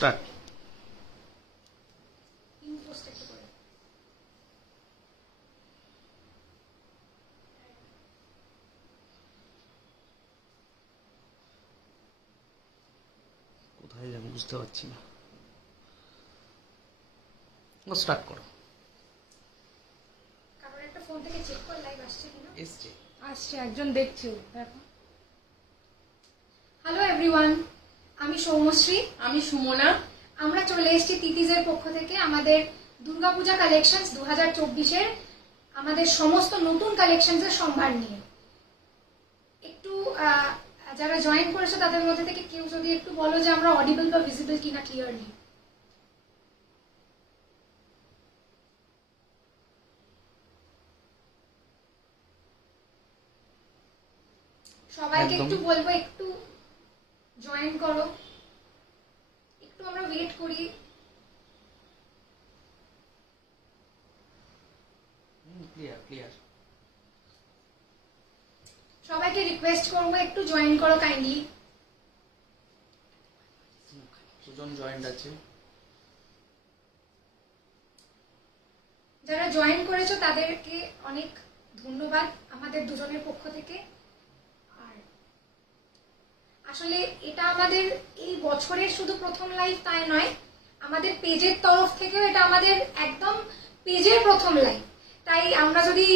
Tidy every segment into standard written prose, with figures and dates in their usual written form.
Start. কোথায় যাবো বুঝতে পারছি না। স্টার্ট করো। কারণ একটা ফোন থেকে চেক করে লাইভ আসছে কিনা। আসছে, একজন দেখছো দেখো। হ্যালো এভরিওয়ান, আমি সৌমশ্রী। আমি সুমনা। আমরা চলে এসেছি তিতিজের পক্ষ থেকে আমাদের দুর্গাপূজা কালেকশনস 2024-এর আমাদের সমস্ত নতুন কালেকশনসের সম্ভার নিয়ে। একটু যারা জয়েন করেছে তাদের মধ্যে থেকে কেউ যদি একটু বলো যে আমরা অডিবল বা ভিজিবল কিনা ক্লিয়ারলি। সবাইকে একটু বলবো একটু জয়েন করো, একটু আমরা ওয়েট করি। ক্লিয়ার। সবাইকে রিকোয়েস্ট করবো একটু জয়েন করো কাইন্ডলি। দুজন জয়েন্ট আছে। যারা জয়েন করেছো তাদেরকে অনেক ধন্যবাদ আমাদের দুজনের পক্ষ থেকে। আর আসলে এটা আমাদের এই বছরের শুধু প্রথম লাইভ তাই নয়, আমাদের পেজের তরফ থেকেও এটা আমাদের একদম পেজের প্রথম লাইভ। তাই আমরা যদি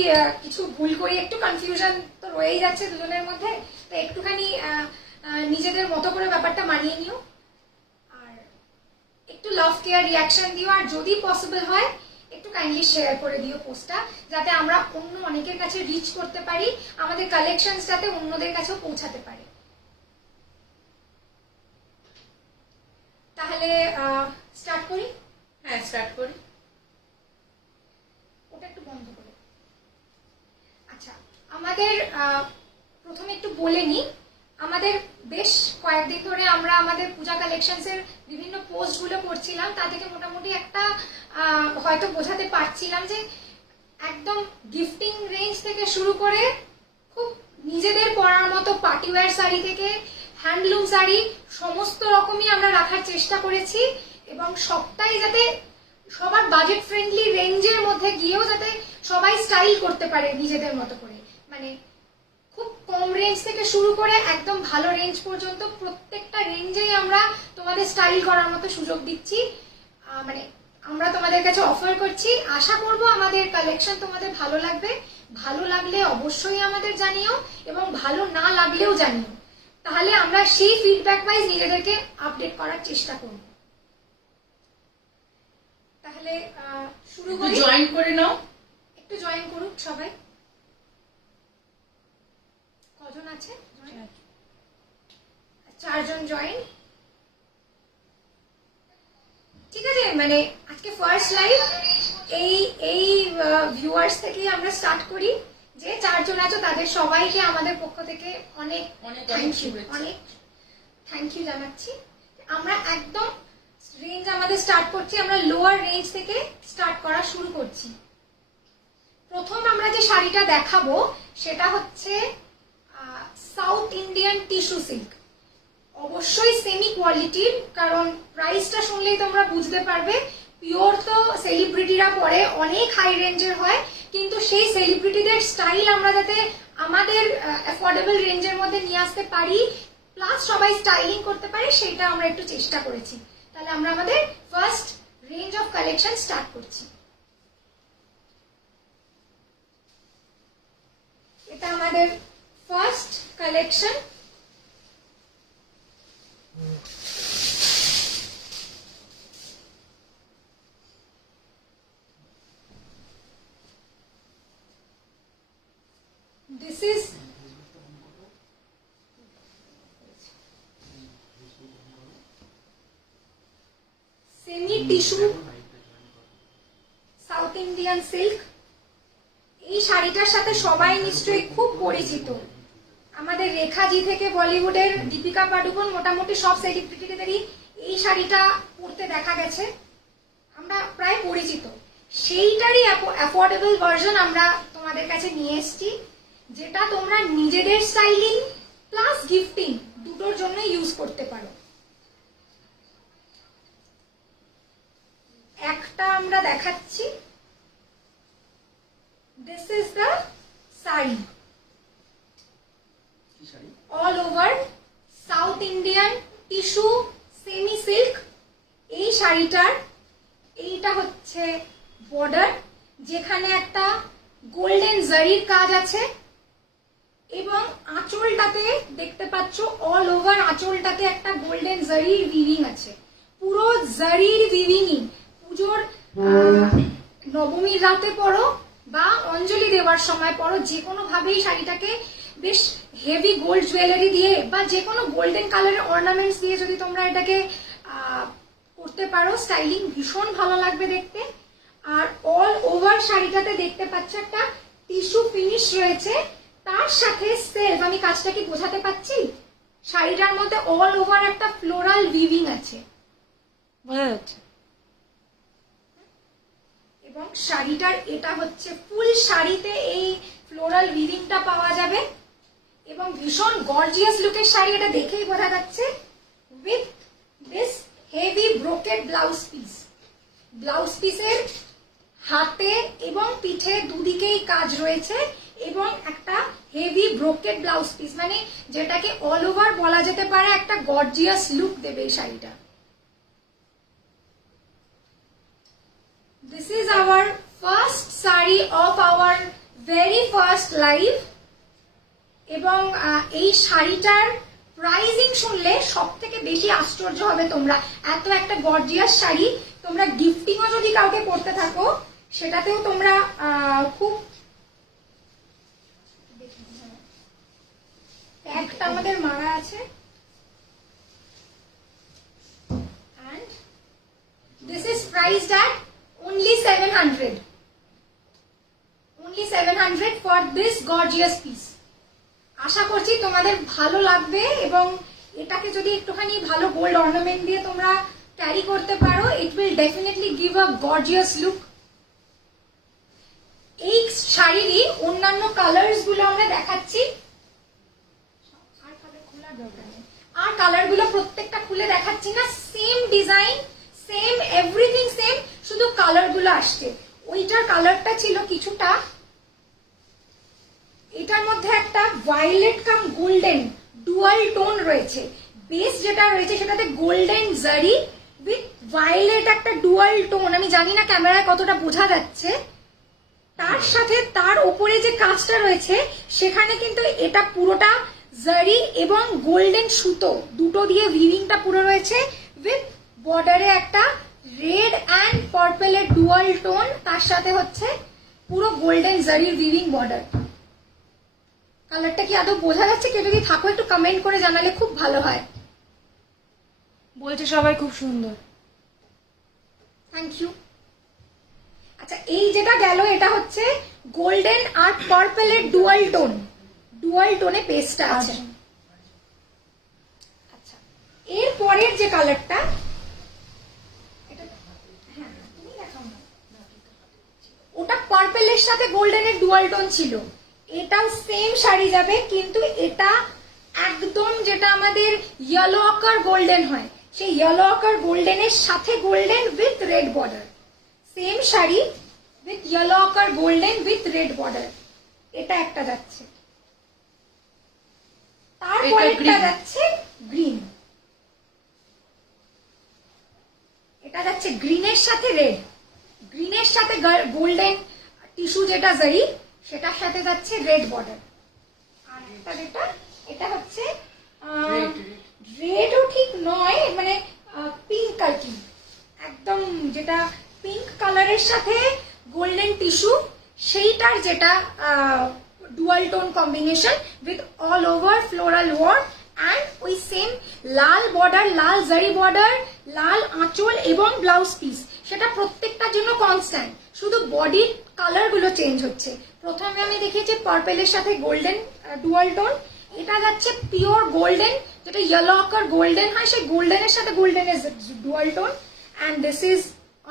কিছু ভুল করি, একটু কনফিউশন তো রয়েই যাচ্ছে দুজনের মধ্যে, তো একটুখানি নিজেদের মতো করে ব্যাপারটা মানিয়ে নিও আর একটু লাভ কেয়ার রিয়াকশন দিও। আর যদি পসিবল হয় একটু কাইন্ডলি শেয়ার করে দিও পোস্টটা, যাতে আমরা অন্য অনেকের কাছে রিচ করতে পারি, আমাদের কালেকশনস যাতে অন্যদের কাছেও পৌঁছাতে পারে। তাহলে স্টার্ট করি। হ্যাঁ, স্টার্ট করি। ওটা একটু বন্ধ করে। আচ্ছা, আমাদের প্রথমে একটু বলে নিই, আমাদের বেশ কয়েকদিন ধরে আমরা আমাদের পূজা কালেকশনসের বিভিন্ন পোস্টগুলো করছিলাম, তা থেকে মোটামুটি একটা হয়তো বোঝাতে পারছিলাম যে একদম গিফটিং রেঞ্জ থেকে শুরু করে খুব নিজেদের পরার মতো পার্টিওয়্যার শাড়ি থেকে হ্যান্ডলুম শাড়ি সমস্ত রকমই আমরা রাখার চেষ্টা করেছি, এবং সবটাই যাতে সবার বাজেট ফ্রেন্ডলি রেঞ্জের মধ্যে গিয়েও যাতে সবাই স্টাইল করতে পারে নিজেদের মতো করে। মানে খুব কম রেঞ্জ থেকে শুরু করে একদম ভালো রেঞ্জ পর্যন্ত প্রত্যেকটা রেঞ্জেই আমরা তোমাদের স্টাইল করার মতো সুযোগ দিচ্ছি, মানে আমরা তোমাদের কাছে অফার করছি। আশা করব আমাদের কালেকশন তোমাদের ভালো লাগবে। ভালো লাগলে অবশ্যই আমাদের জানিও, এবং ভালো না লাগলেও জানিও, তাহলে আমরা সেই ফিডব্যাক ওয়াইজ নিজেদেরকে আপডেট করার চেষ্টা করব। তাহলে শুরু করি। জয়েন করে নাও, একটু জয়েন করুক সবাই। কজন আছে? 4 জন জয়েন। ঠিক আছে, মানে আজকে ফার্স্ট লাইভ এই ভিউয়ার্স থেকে আমরা স্টার্ট করি। যে 4 জন আছো তাদের সবাইকে আমাদের পক্ষ থেকে অনেক অনেক থ্যাংক ইউ জানাচ্ছি। আমরা একদম রেঞ্জ আমাদের স্টার্ট করছি, আমরা লোয়ার রেঞ্জ থেকে স্টার্ট করা শুরু করছি। প্রথম আমরা যে শাড়িটা দেখাবো সেটা হচ্ছে সাউথ ইন্ডিয়ান টিস্যু সিল্ক। অবশ্যই সেমি কোয়ালিটির, কারণ প্রাইসটা শুনলেই তোমরা বুঝতে পারবে। পিওর তো সেলিব্রিটিরা পরে অনেক হাই রেঞ্জের হয়, কিন্তু সেই সেলিব্রিটিদের স্টাইল আমরা যাতে আমাদের অ্যাফোর্ডেবল রেঞ্জের মধ্যে নিয়ে আসতে পারি, প্লাস সবাই স্টাইলিং করতে পারে, সেটা আমরা একটু চেষ্টা করেছি। তাহলে আমরা আমাদের first range of collection start করছি। এটা আমাদের first collection. This is semi tissue south Indian silk. এই শাড়িটার সাথে সবাই নিশ্চয়ই খুব পরিচিত। আমাদের রেখাজি থেকে বলিউডের দীপিকা পাডুকোন, মোটামুটি সব সেলিব্রিটিদেরই এই শাড়িটা পরতে দেখা গেছে, আমরা প্রায় পরিচিত। সেইটারই অ্যাফোর্ডেবল ভার্সন আমরা তোমাদের কাছে নিয়ে এসেছি, যেটা তোমরা নিজেদের স্টাইলিং প্লাস গিফটিং দুটোর জন্য ইউজ করতে পারো। একটা আমরা দেখাচ্ছি। দিস ইজ দ্য শাড়ি, কি sari? All over south Indian tissue semi silk. এই শাড়িটার এইটা হচ্ছে বর্ডার, যেখানে একটা গোল্ডেন জারির কাজ আছে, এবং আঁচলটাতে দেখতে পাচ্ছ অল ওভার আঁচলটাতে একটা গোল্ডেন জারির উইভিং আছে। পুরো জারির উইভিংই পুজোর নবমীর রাতে পরো বা অঞ্জলি দেওয়ার সময় পরো, যে কোনো ভাবেই শাড়িটাকে বেশ হেভি গোল্ড জুয়েলারি দিয়ে বা যে কোনো গোল্ডেন কালারের অর্নামেন্টস দিয়ে যদি তোমরা এটাকে করতে পারো, স্টাইলিং ভীষণ ভালো লাগবে দেখতে। আর অল ওভার শাড়িটাতে দেখতে পাচ্ছ একটা টিস্যু ফিনিশ রয়েছে, তার সাথে সেলফ, আমি কাজটা কি বোঝাতে পারছি? শাড়িটার মধ্যে অল ওভার একটা ফ্লোরাল উইভিং আছে, বোঝা যাচ্ছে। এবং শাড়িটার এটা হচ্ছে ফুল শাড়িতে এই ফ্লোরাল উইভিংটা পাওয়া যাবে, এবং ভীষণ গর্জিয়াস লুকের শাড়ি, এটা দেখেই বোঝা যাচ্ছে। With this heavy brocade blouse piece, blouse পিসের হাতে এবং পিঠে দুদিকেই কাজ রয়েছে, এবং একটা হেভি ব্রোকেড ব্লাউজ পিস, মানে যেটাকে অল ওভার বলা যেতে পারে একটা গর্জিয়াস লুক দেবে এই শাড়িটা। This is our first saree of our very first live, এবং এই শাড়িটার প্রাইসিং শুনলে সব থেকে বেশি আশ্চর্য হবে তোমরা। এত একটা গর্জিয়াস শাড়ি তোমরা গিফটিংও যদি কাউকে করতে থাকো, সেটাতেও তোমরা খুব, একটা আমাদের মারা আছে, and this is priced at only 700, only 700 for this gorgeous piece. আশা করছি তোমাদের ভালো লাগবে, এবং এটাকে যদি একটুখানি ভালো গোল্ড অর্নামেন্ট দিয়ে তোমরা ক্যারি করতে পারো, it will definitely give a gorgeous look. এই শাড়িরই অন্যান্য কালার্স গুলো আমরা দেখাচ্ছি, আর কালার গুলো প্রত্যেকটা খুলে দেখাচ্ছি না, same design, same everything same, শুধু কালার গুলো আসছে। ওইটার কালারটা ছিল কিছুটা, এটার মধ্যে একটা ভায়োলেট কাম গোল্ডেন ডুয়াল টোন রয়েছে। বেস যেটা রয়েছে সেটাতে গোল্ডেন জারি উইথ ভায়োলেট একটা ডুয়াল টোন, আমি জানি না ক্যামেরায় কতটা বোঝা যাচ্ছে। তার সাথে তার উপরে যে কাজটা রয়েছে সেখানে কিন্তু এটা পুরোটা জারি এবং গোল্ডেন সুতো দুটো দিয়ে উইভিংটা পুরো রয়েছে, উইথ বর্ডারে একটা রেড অ্যান্ড পার্পলের ডুয়াল টোন, তার সাথে হচ্ছে পুরো গোল্ডেন জারির উইভিং বর্ডার। কালারটা কি আদৌ বোঝা যাচ্ছে? কেউ যদি থাকো একটু কমেন্ট করে জানালে খুব ভালো হয়। বলছে সবাই খুব সুন্দর। Thank you. আচ্ছা, এই যেটা গেল এটা হচ্ছে গোল্ডেন আর পার্পলের ডুয়াল টোন, ডুয়াল টোনে পেস্টটা আছে। আচ্ছা, এর পরের যে কালারটা, এটা হ্যাঁ তুমি দেখাও না, ওটা পার্পলের সাথে গোল্ডেনের ডুয়াল টোন ছিল। এটাও সেম শাড়ি যাবে, কিন্তু এটা একদম যেটা আমাদের ইয়েলো আকার গোল্ডেন হয়, সেই ইয়েলো আকার গোল্ডেনের সাথে golden with red border. Same sari with yellow আকার গোল্ডেন উইথ রেড বর্ডার, এটা একটা যাচ্ছে। তারপরে একটা যাচ্ছে গ্রিন, এটা যাচ্ছে গ্রিনের সাথে রেড, গ্রিনের সাথে গোল্ডেন টিস্যু যেটা জারি সেটার সাথে যাচ্ছে রেড বর্ডার। আর একটা যেটা, এটা হচ্ছে রেডও ঠিক নয়, মানে পিঙ্ক আর কি, একদম যেটা পিঙ্ক কালারের সাথে গোল্ডেন টিস্যু, সেইটার যেটা dual tone combination with all over floral work and ওই সেম লাল বর্ডার, লাল জারি বর্ডার, লাল আঁচল এবং ব্লাউজ পিস, সেটা প্রত্যেকটার জন্য কনস্ট্যান্ট, শুধু বডির কালার গুলো চেঞ্জ হচ্ছে। প্রথমে আমি দেখিয়েছি পার্পেলের সাথে গোল্ডেন ডুয়াল টোন, এটা যাচ্ছে পিওর গোল্ডেন, যেটা ইয়েলো আকার গোল্ডেন হয়, সেই গোল্ডেনের সাথে গোল্ডেনের dual tone, and this is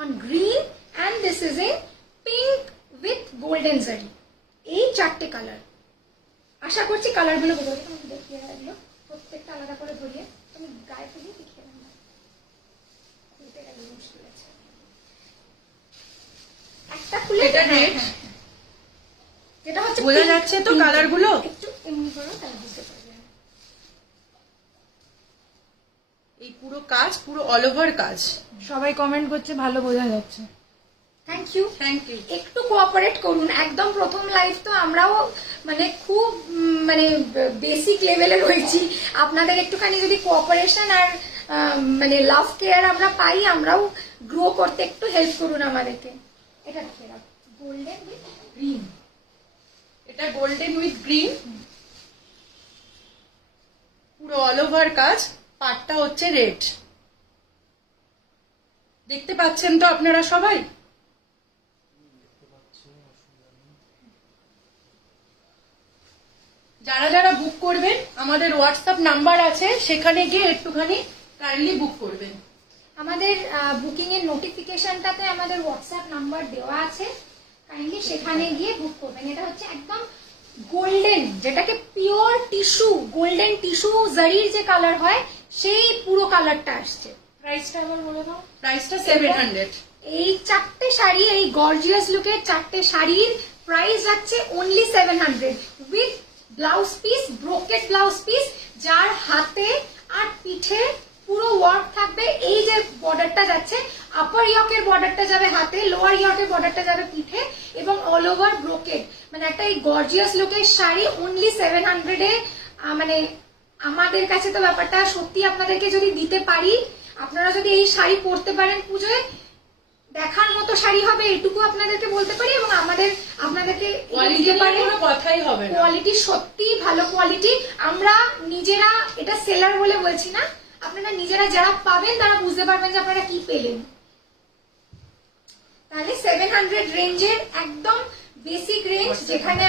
on green and this is in pink with golden zari. এই চারটে কালার, আশা করছি কালার গুলো বোঝা যাবে। আমি দেখিয়ে রাখলো প্রত্যেকটা আলাদা করে ধরিয়ে, তুমি গায়ে ফেলিয়ে দেখিয়ে রাখলাম, মুশকিল আছে। একটা খুলে এটা হ্যাঁ, red? হ্যাঁ, হ্যাঁ। যেটা হচ্ছে বোঝা pink, যাচ্ছে তো pink। কালার গুলো? একটু এমনি করো তাহলে বুঝতে পারবে। এই পুরো কাজ পুরো অল ওভার কাজ। সবাই কমেন্ট করছে ভালো বোঝা যাচ্ছে। Thank you. Thank you. একটু কোঅপারেট করুন, একদম প্রথম লাইভ তো আমরাও মানে খুব মানে বেসিক লেভেলে রয়েছি। আপনাদের একটুখানি যদি কোঅপারেশন আর মানে লাভ কেয়ার আমরা পাই, আমরাও গ্রো করতে একটু হেল্প করুন আমাদেরকে। এটা গোল্ডেন উইথ গ্রিন, এটা গোল্ডেন উইথ গ্রিন, পুরো অল ওভার কাজ, পাটটা হচ্ছে রেড। দেখতে পাচ্ছেন তো আপনারা সবাই? যারা যারা বুক করবেন আমাদের হোয়াটসঅ্যাপ নাম্বার আছে, সেখানে গিয়ে একটুখানি কাইন্ডলি বুক করবেন। আমাদের বুকিং এর নোটিফিকেশনটাতে আমাদের হোয়াটসঅ্যাপ নাম্বার দেওয়া আছে, কাইন্ডলি সেখানে গিয়ে বুক করবেন। এটা হচ্ছে একদম গোল্ডেন, যেটাকে পিওর টিস্যু, গোল্ডেন টিস্যু জারির যে কালার হয় সেই পুরো কালারটা আসছে। প্রাইসটা আবার বলে দাও। প্রাইসটা 700। এই চারটে শাড়ি, এই গর্জিয়াস লুকের চারটে শাড়ির প্রাইস যাচ্ছে only 700 with blouse piece, brocade blouse piece, যার হাতে আর পিঠে পুরো ওয়ার্ক থাকবে। এই যে বর্ডারটা যাচ্ছে, আপার ইয়কের বর্ডারটা যাবে হাতে, লোয়ার ইয়কের বর্ডারটা যাবে পিঠে, এবং অল ওভার ব্রোকেট, মানে একটা এই গর্জিয়াস লুকের শাড়ি অনলি 700 এ। মানে আমাদের কাছে তো ব্যাপারটা সত্যি, আপনাদেরকে যদি দিতে পারি, আপনারা যদি এই শাড়ি পরতে পারেন পুজোয়, দেখার মতো শাড়ি হবে, এটুকু আপনাদেরকে বলতে পারি। এবং আপনাদেরকে কোয়ালিটি নিয়ে কোনো কথাই হবে না। কোয়ালিটি সত্যি ভালো কোয়ালিটি। আমরা নিজেরা এটা সেলার বলে বলছি না, আপনারা নিজেরা যারা পাবেন তারা বুঝতে পারবেন যে আপনারা কি পেলেন। তাহলে 700 রেঞ্জের একদম বেসিক রেঞ্জ, যেখানে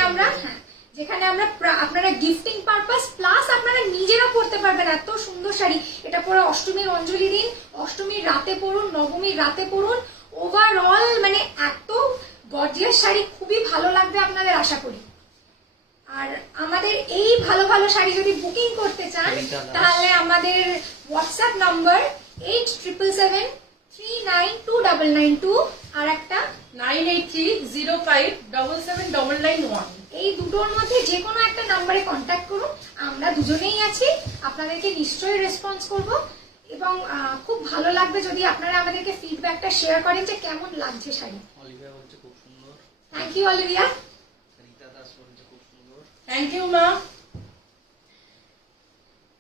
আমরা আপনারা গিফটিং পারপাস প্লাস আপনারা নিজেরা পরতে পারবেন। এত সুন্দর শাড়ি, এটা পরে অষ্টমীর অঞ্জলি দিন, অষ্টমীর রাতে পরুন, নবমীর রাতে পরুন, ওভারঅল মানে এত গর্জিয়াস শাড়ি, খুবই ভালো লাগবে আপনাদের আশা করি। আর আমাদের এই ভালো ভালো শাড়ি যদি বুকিং করতে চান, তাহলে আমাদের হোয়াটসঅ্যাপ নম্বর 8777392992 আর একটা 9830577991। এই দুটোর মধ্যে যে কোনো একটা নাম্বারে কন্ট্যাক্ট করুন। আমরা দুজনেই আছি, আপনাদেরকে নিশ্চয়ই রেসপন্স করব। এবং খুব ভালো লাগবে যদি আপনারা আমাদেরকে ফিডব্যাকটা শেয়ার করেন যে কেমন লাগছে শাড়ি। অলিভিয়া বলছে খুব সুন্দর। Thank you Olivia. Rita Das বলছে খুব সুন্দর। থ্যাংক ইউ মা।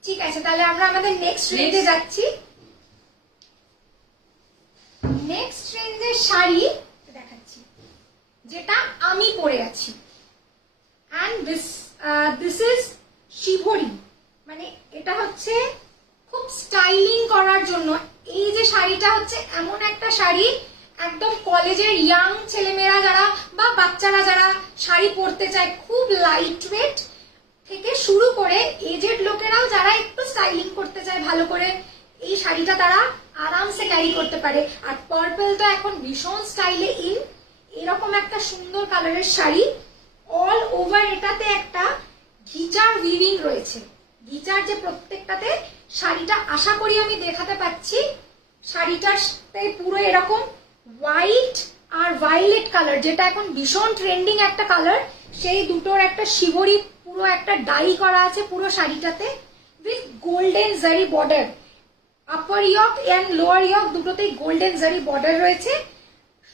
ঠিক আছে, তাহলে আমরা আমাদের নেক্সট রেঞ্জে যাচ্ছি। নেক্সট রেঞ্জের শাড়ি দেখাচ্ছি, যেটা আমি পরে আছি। অ্যান্ড দিস ইজ শিভরি, মানে এটা হচ্ছে খুব স্টাইলিং করার জন্য। এই যে শাড়িটা হচ্ছে এমন একটা শাড়ি, একদম কলেজের ইয়াং ছেলেমেয়েরা যারা বা বাচ্চারা যারা শাড়ি পরতে চায়, খুব লাইট ওয়েট থেকে শুরু করে এজেড লোকেরাও যারা একটু স্টাইলিং করতে চায় ভালো করে, এই শাড়িটা তারা আরামসে ক্যারি করতে পারে। আর পার্পল তো এখন ভীষণ স্টাইলে ইন। এরকম একটা সুন্দর কালারের শাড়ি, অল ওভার এটাতে একটা ঘিচার উইভিং রয়েছে। ঘিচার যে প্রত্যেকটাতে, শাড়িটা আশা করি আমি দেখাতে পাচ্ছি। শাড়িটাতে পুরো এরকম হোয়াইট আর ভায়োলেট কালার, যেটা এখন ভীষণ ট্রেন্ডিং একটা কালার, সেই দুটোর একটা শিবরি পুরো একটা ডাই করা আছে পুরো শাড়িটাতে, with golden zari border. Upper yoke and lower yoke দুটোতেই গোল্ডেন জারি বর্ডার রয়েছে।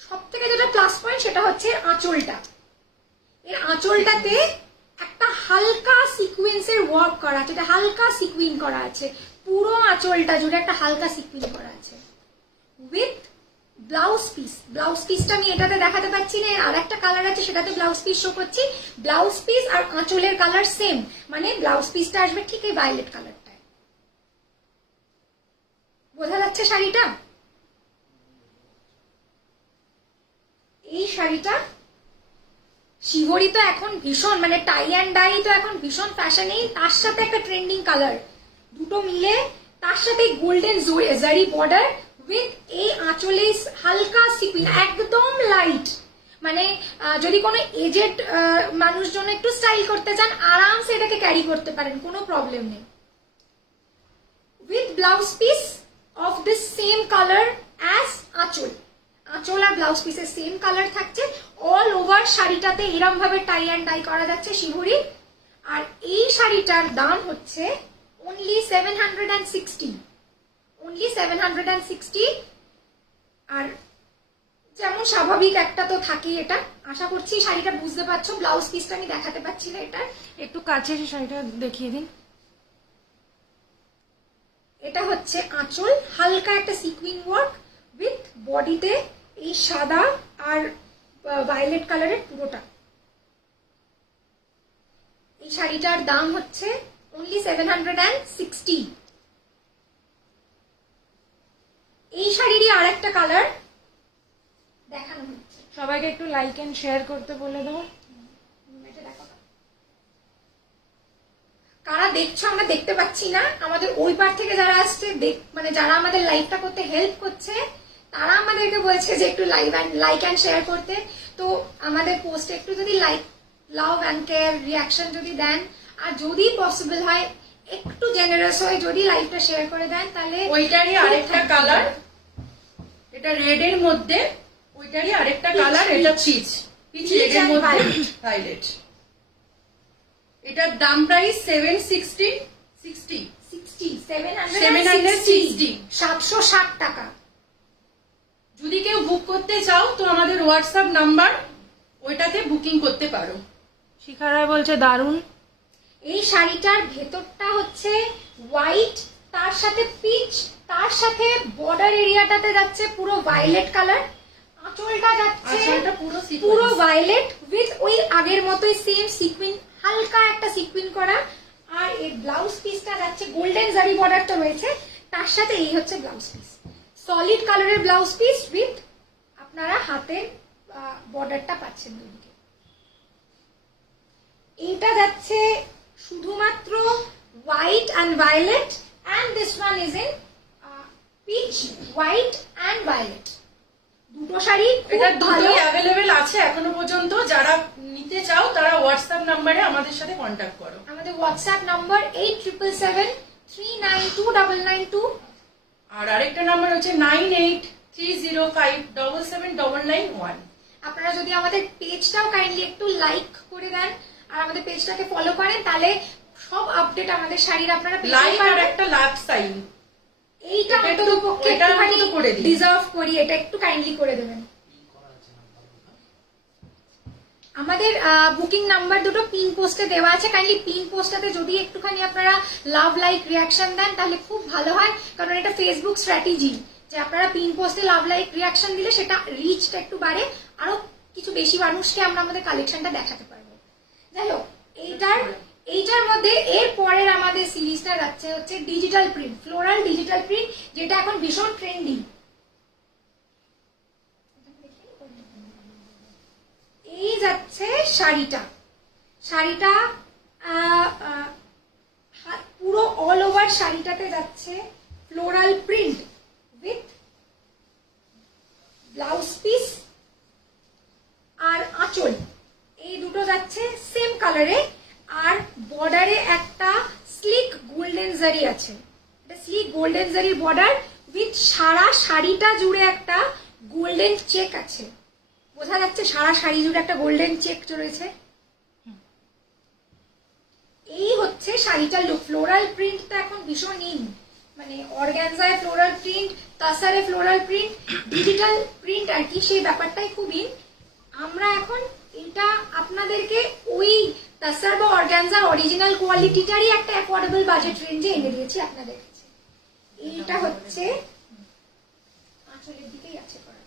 সব থেকে যেটা প্লাস পয়েন্ট সেটা হচ্ছে আঁচলটা। এর আঁচলটাতে একটা হালকা সিকুয়েন্সের ওয়ার্ক করা আছে, এটা হালকা সিকুইন করা আছে, পুরো আঁচলটা জুড়ে একটা হালকা সিকুইন করা আছে, উইথ ব্লাউজ পিস। ব্লাউজ পিসটা আমি এটাতে দেখাতে পাচ্ছি না, আর একটা কালার আছে সেটাতে ব্লাউজ পিস শো করছি। ব্লাউজ পিস আর আঁচলের কালার সেম, মানে ব্লাউজ পিসটা আসবে ঠিক এই ভায়োলেট কালারটায়। বোঝা যাচ্ছে শাড়িটা? এই শাড়িটা শিবরি তো এখন ভীষণ, মানে টাই অ্যান্ড ডাই তো এখন ভীষণ ফ্যাশনেই, তার সাথে একটা ট্রেন্ডিং কালার, দুটো মিলে, তার সাথে গোল্ডেন জারি বর্ডার উইথ এই আঁচলে হালকা সিকুইন, একদম লাইট। মানে যদি কোনো এজেড মানুষজন একটু স্টাইল করতে চান, আরামসে এটাকে ক্যারি করতে পারেন, কোনো প্রবলেম নেই। With blouse piece of this same colour as আঁচল। আঁচল আর ব্লাউজ পিসের সেম কালার থাকছে। অল ওভার শাড়িটাতে এরম ভাবে টাই অ্যান্ড ডাই করা যাচ্ছে শিবুরি। আর এই শাড়িটার দাম হচ্ছে অনলি 760, অনলি 760। আর যেমন স্বাভাবিক একটা তো থাকেই, এটা আশা করছি শাড়িটা বুঝতে পারছো। ব্লাউজ পিসটা আমি দেখাতে পাচ্ছি না, এটা একটু কাছে এসে শাড়িটা দেখিয়ে দিন। এটা হচ্ছে আঁচল, হালকা একটা সিকুইন ওয়ার্ক উইথ বডিতে এই সাদা আর ভায়োলেট কালারের পুরোটা। এই শাড়িটার দাম হচ্ছে অনলি 760। এই শাড়িরই আর একটা কালার দেখানো হচ্ছে। সবাইকে একটু লাইক এন্ড শেয়ার করতে বলে দেবো। এটা দেখো তো। কারা দেখছো আমরা দেখতে পাচ্ছি না, আমাদের ওই পার থেকে যারা আসছে মানে যারা আমাদের লাইভটা করতে হেল্প করছে তারা আমাদেরকে বলছে যে একটু লাইক অ্যান্ড শেয়ার করতে। তো আমাদের পোস্টে একটু যদি লাভ অ্যান্ড কেয়ার রিয়াকশন যদি দেন, আর যদি পসিবল হয় একটু জেনারেস হয়ে যদি লাইভটা শেয়ার করে দেন, তাহলে ওইটারই আরেকটা কালার, এটা রেড এর মধ্যে, ওইটারই আরেকটা কালার, এটা পিচ রেড এর মধ্যে ভায়োলেট। এটার দাম প্রাইস 760 টাকা। যদি কেউ বুক করতে চাও তো আমাদের হোয়াটসঅ্যাপ নাম্বার, ওইটাতে বুকিং করতে পারো। শিখারা বলছে দারুন। এই শাড়িটার ভেতরটা হচ্ছে হোয়াইট, তার সাথে পিচ, তার সাথে বর্ডার এরিয়াটাতে যাচ্ছে পুরো ভায়োলেট কালার। আঁচলটা যাচ্ছে পুরো ভায়োলেট উইথ ওই আগের মতোই সেম সিকুইন, হালকা একটা সিকুইন করা। আর এই ব্লাউজ পিসটা যাচ্ছে গোল্ডেন জারি বর্ডারটা রয়েছে, তার সাথে এই হচ্ছে ব্লাউজ পিস, সলিড কালারের ব্লাউজ পিস উইথ আপনারা হাতের বর্ডারটা পাচ্ছেন দুদিকে। এইটা যাচ্ছে শুধুমাত্র white and violet, and this one is in peach, white and violet. দুটো শাড়ি এটা খুব ভালো দুটোই অ্যাভেলেবেল আছে এখনো পর্যন্ত। যারা নিতে চাও তারা হোয়াটসঅ্যাপ নাম্বারে আমাদের সাথে কন্ট্যাক্ট করো। আমাদের হোয়াটসঅ্যাপ নাম্বার 8777399292। আর আরেকটা নাম্বার হচ্ছে 9830577991। আপনারা যদি আমাদের পেজটাও কাইন্ডলি একটু লাইক করে দেন আর আমাদের পেজটাকে ফলো করেন, তাহলে সব আপডেট আমাদের শাড়ির আপনারা পেতে লাইক আর পারবেন। একটা লাভ সাইন, এইটা অন্ততপক্ষে একটুখানি ডিজার্ভ করি, এটা একটু কাইন্ডলি করে দেবেন। আমাদের বুকিং নাম্বার দুটো পিন পোস্টে দেওয়া আছে, কাইন্ডলি পিন পোস্টটাতে যদি একটুখানি আপনারা লাভ লাইক রিয়াকশন দেন তাহলে খুব ভালো হয়, কারণ এটা ফেসবুক স্ট্র্যাটেজি যে আপনারা পিন পোস্টে লাভ লাইক রিয়াকশন দিলে সেটা রিচটা একটু বাড়ে, আরো কিছু বেশি মানুষকে আমরা আমাদের কালেকশনটা দেখাতে পারবো। যাই হোক, এইটার মধ্যে এর পরের আমাদের সিরিজটা যাচ্ছে হচ্ছে digital print, floral digital print, যেটা এখন ভীষণ ট্রেন্ডিং। এই যাচ্ছে শাড়িটা পুরো অল ওভার শাড়িটাতে যাচ্ছে floral print with blouse piece আর আঁচল, এই দুটো যাচ্ছে সেম কালারে। আর বর্ডারে একটা স্লিক গোল্ডেন জারি আছে, এটা স্লিক গোল্ডেন জারির বর্ডার উইথ সারা শাড়িটা জুড়ে একটা গোল্ডেন চেক আছে, বোঝা যাচ্ছে সারা শাড়ি জুড়ে একটা গোল্ডেন চেক রয়েছে। এই হচ্ছে শাড়িটার লুক। ফ্লোরাল প্রিন্টটা এখন ভীষণ ইন, মানে অর্গানজায় ফ্লোরাল প্রিন্ট, তাসারে ফ্লোরাল প্রিন্ট, ডিজিটাল প্রিন্ট আর কি, সেই ব্যাপারটাই খুব ইন। আমরা এখন এটা আপনাদেরকে ওই তাসার বা অর্গানজার অরিজিনাল কোয়ালিটিটারই একটা অ্যাফোর্ডেবল বাজেট রেঞ্জে এনে দিয়েছি আপনাদের কাছে। এইটা হচ্ছে আঁচলের দিকেই আছে করা।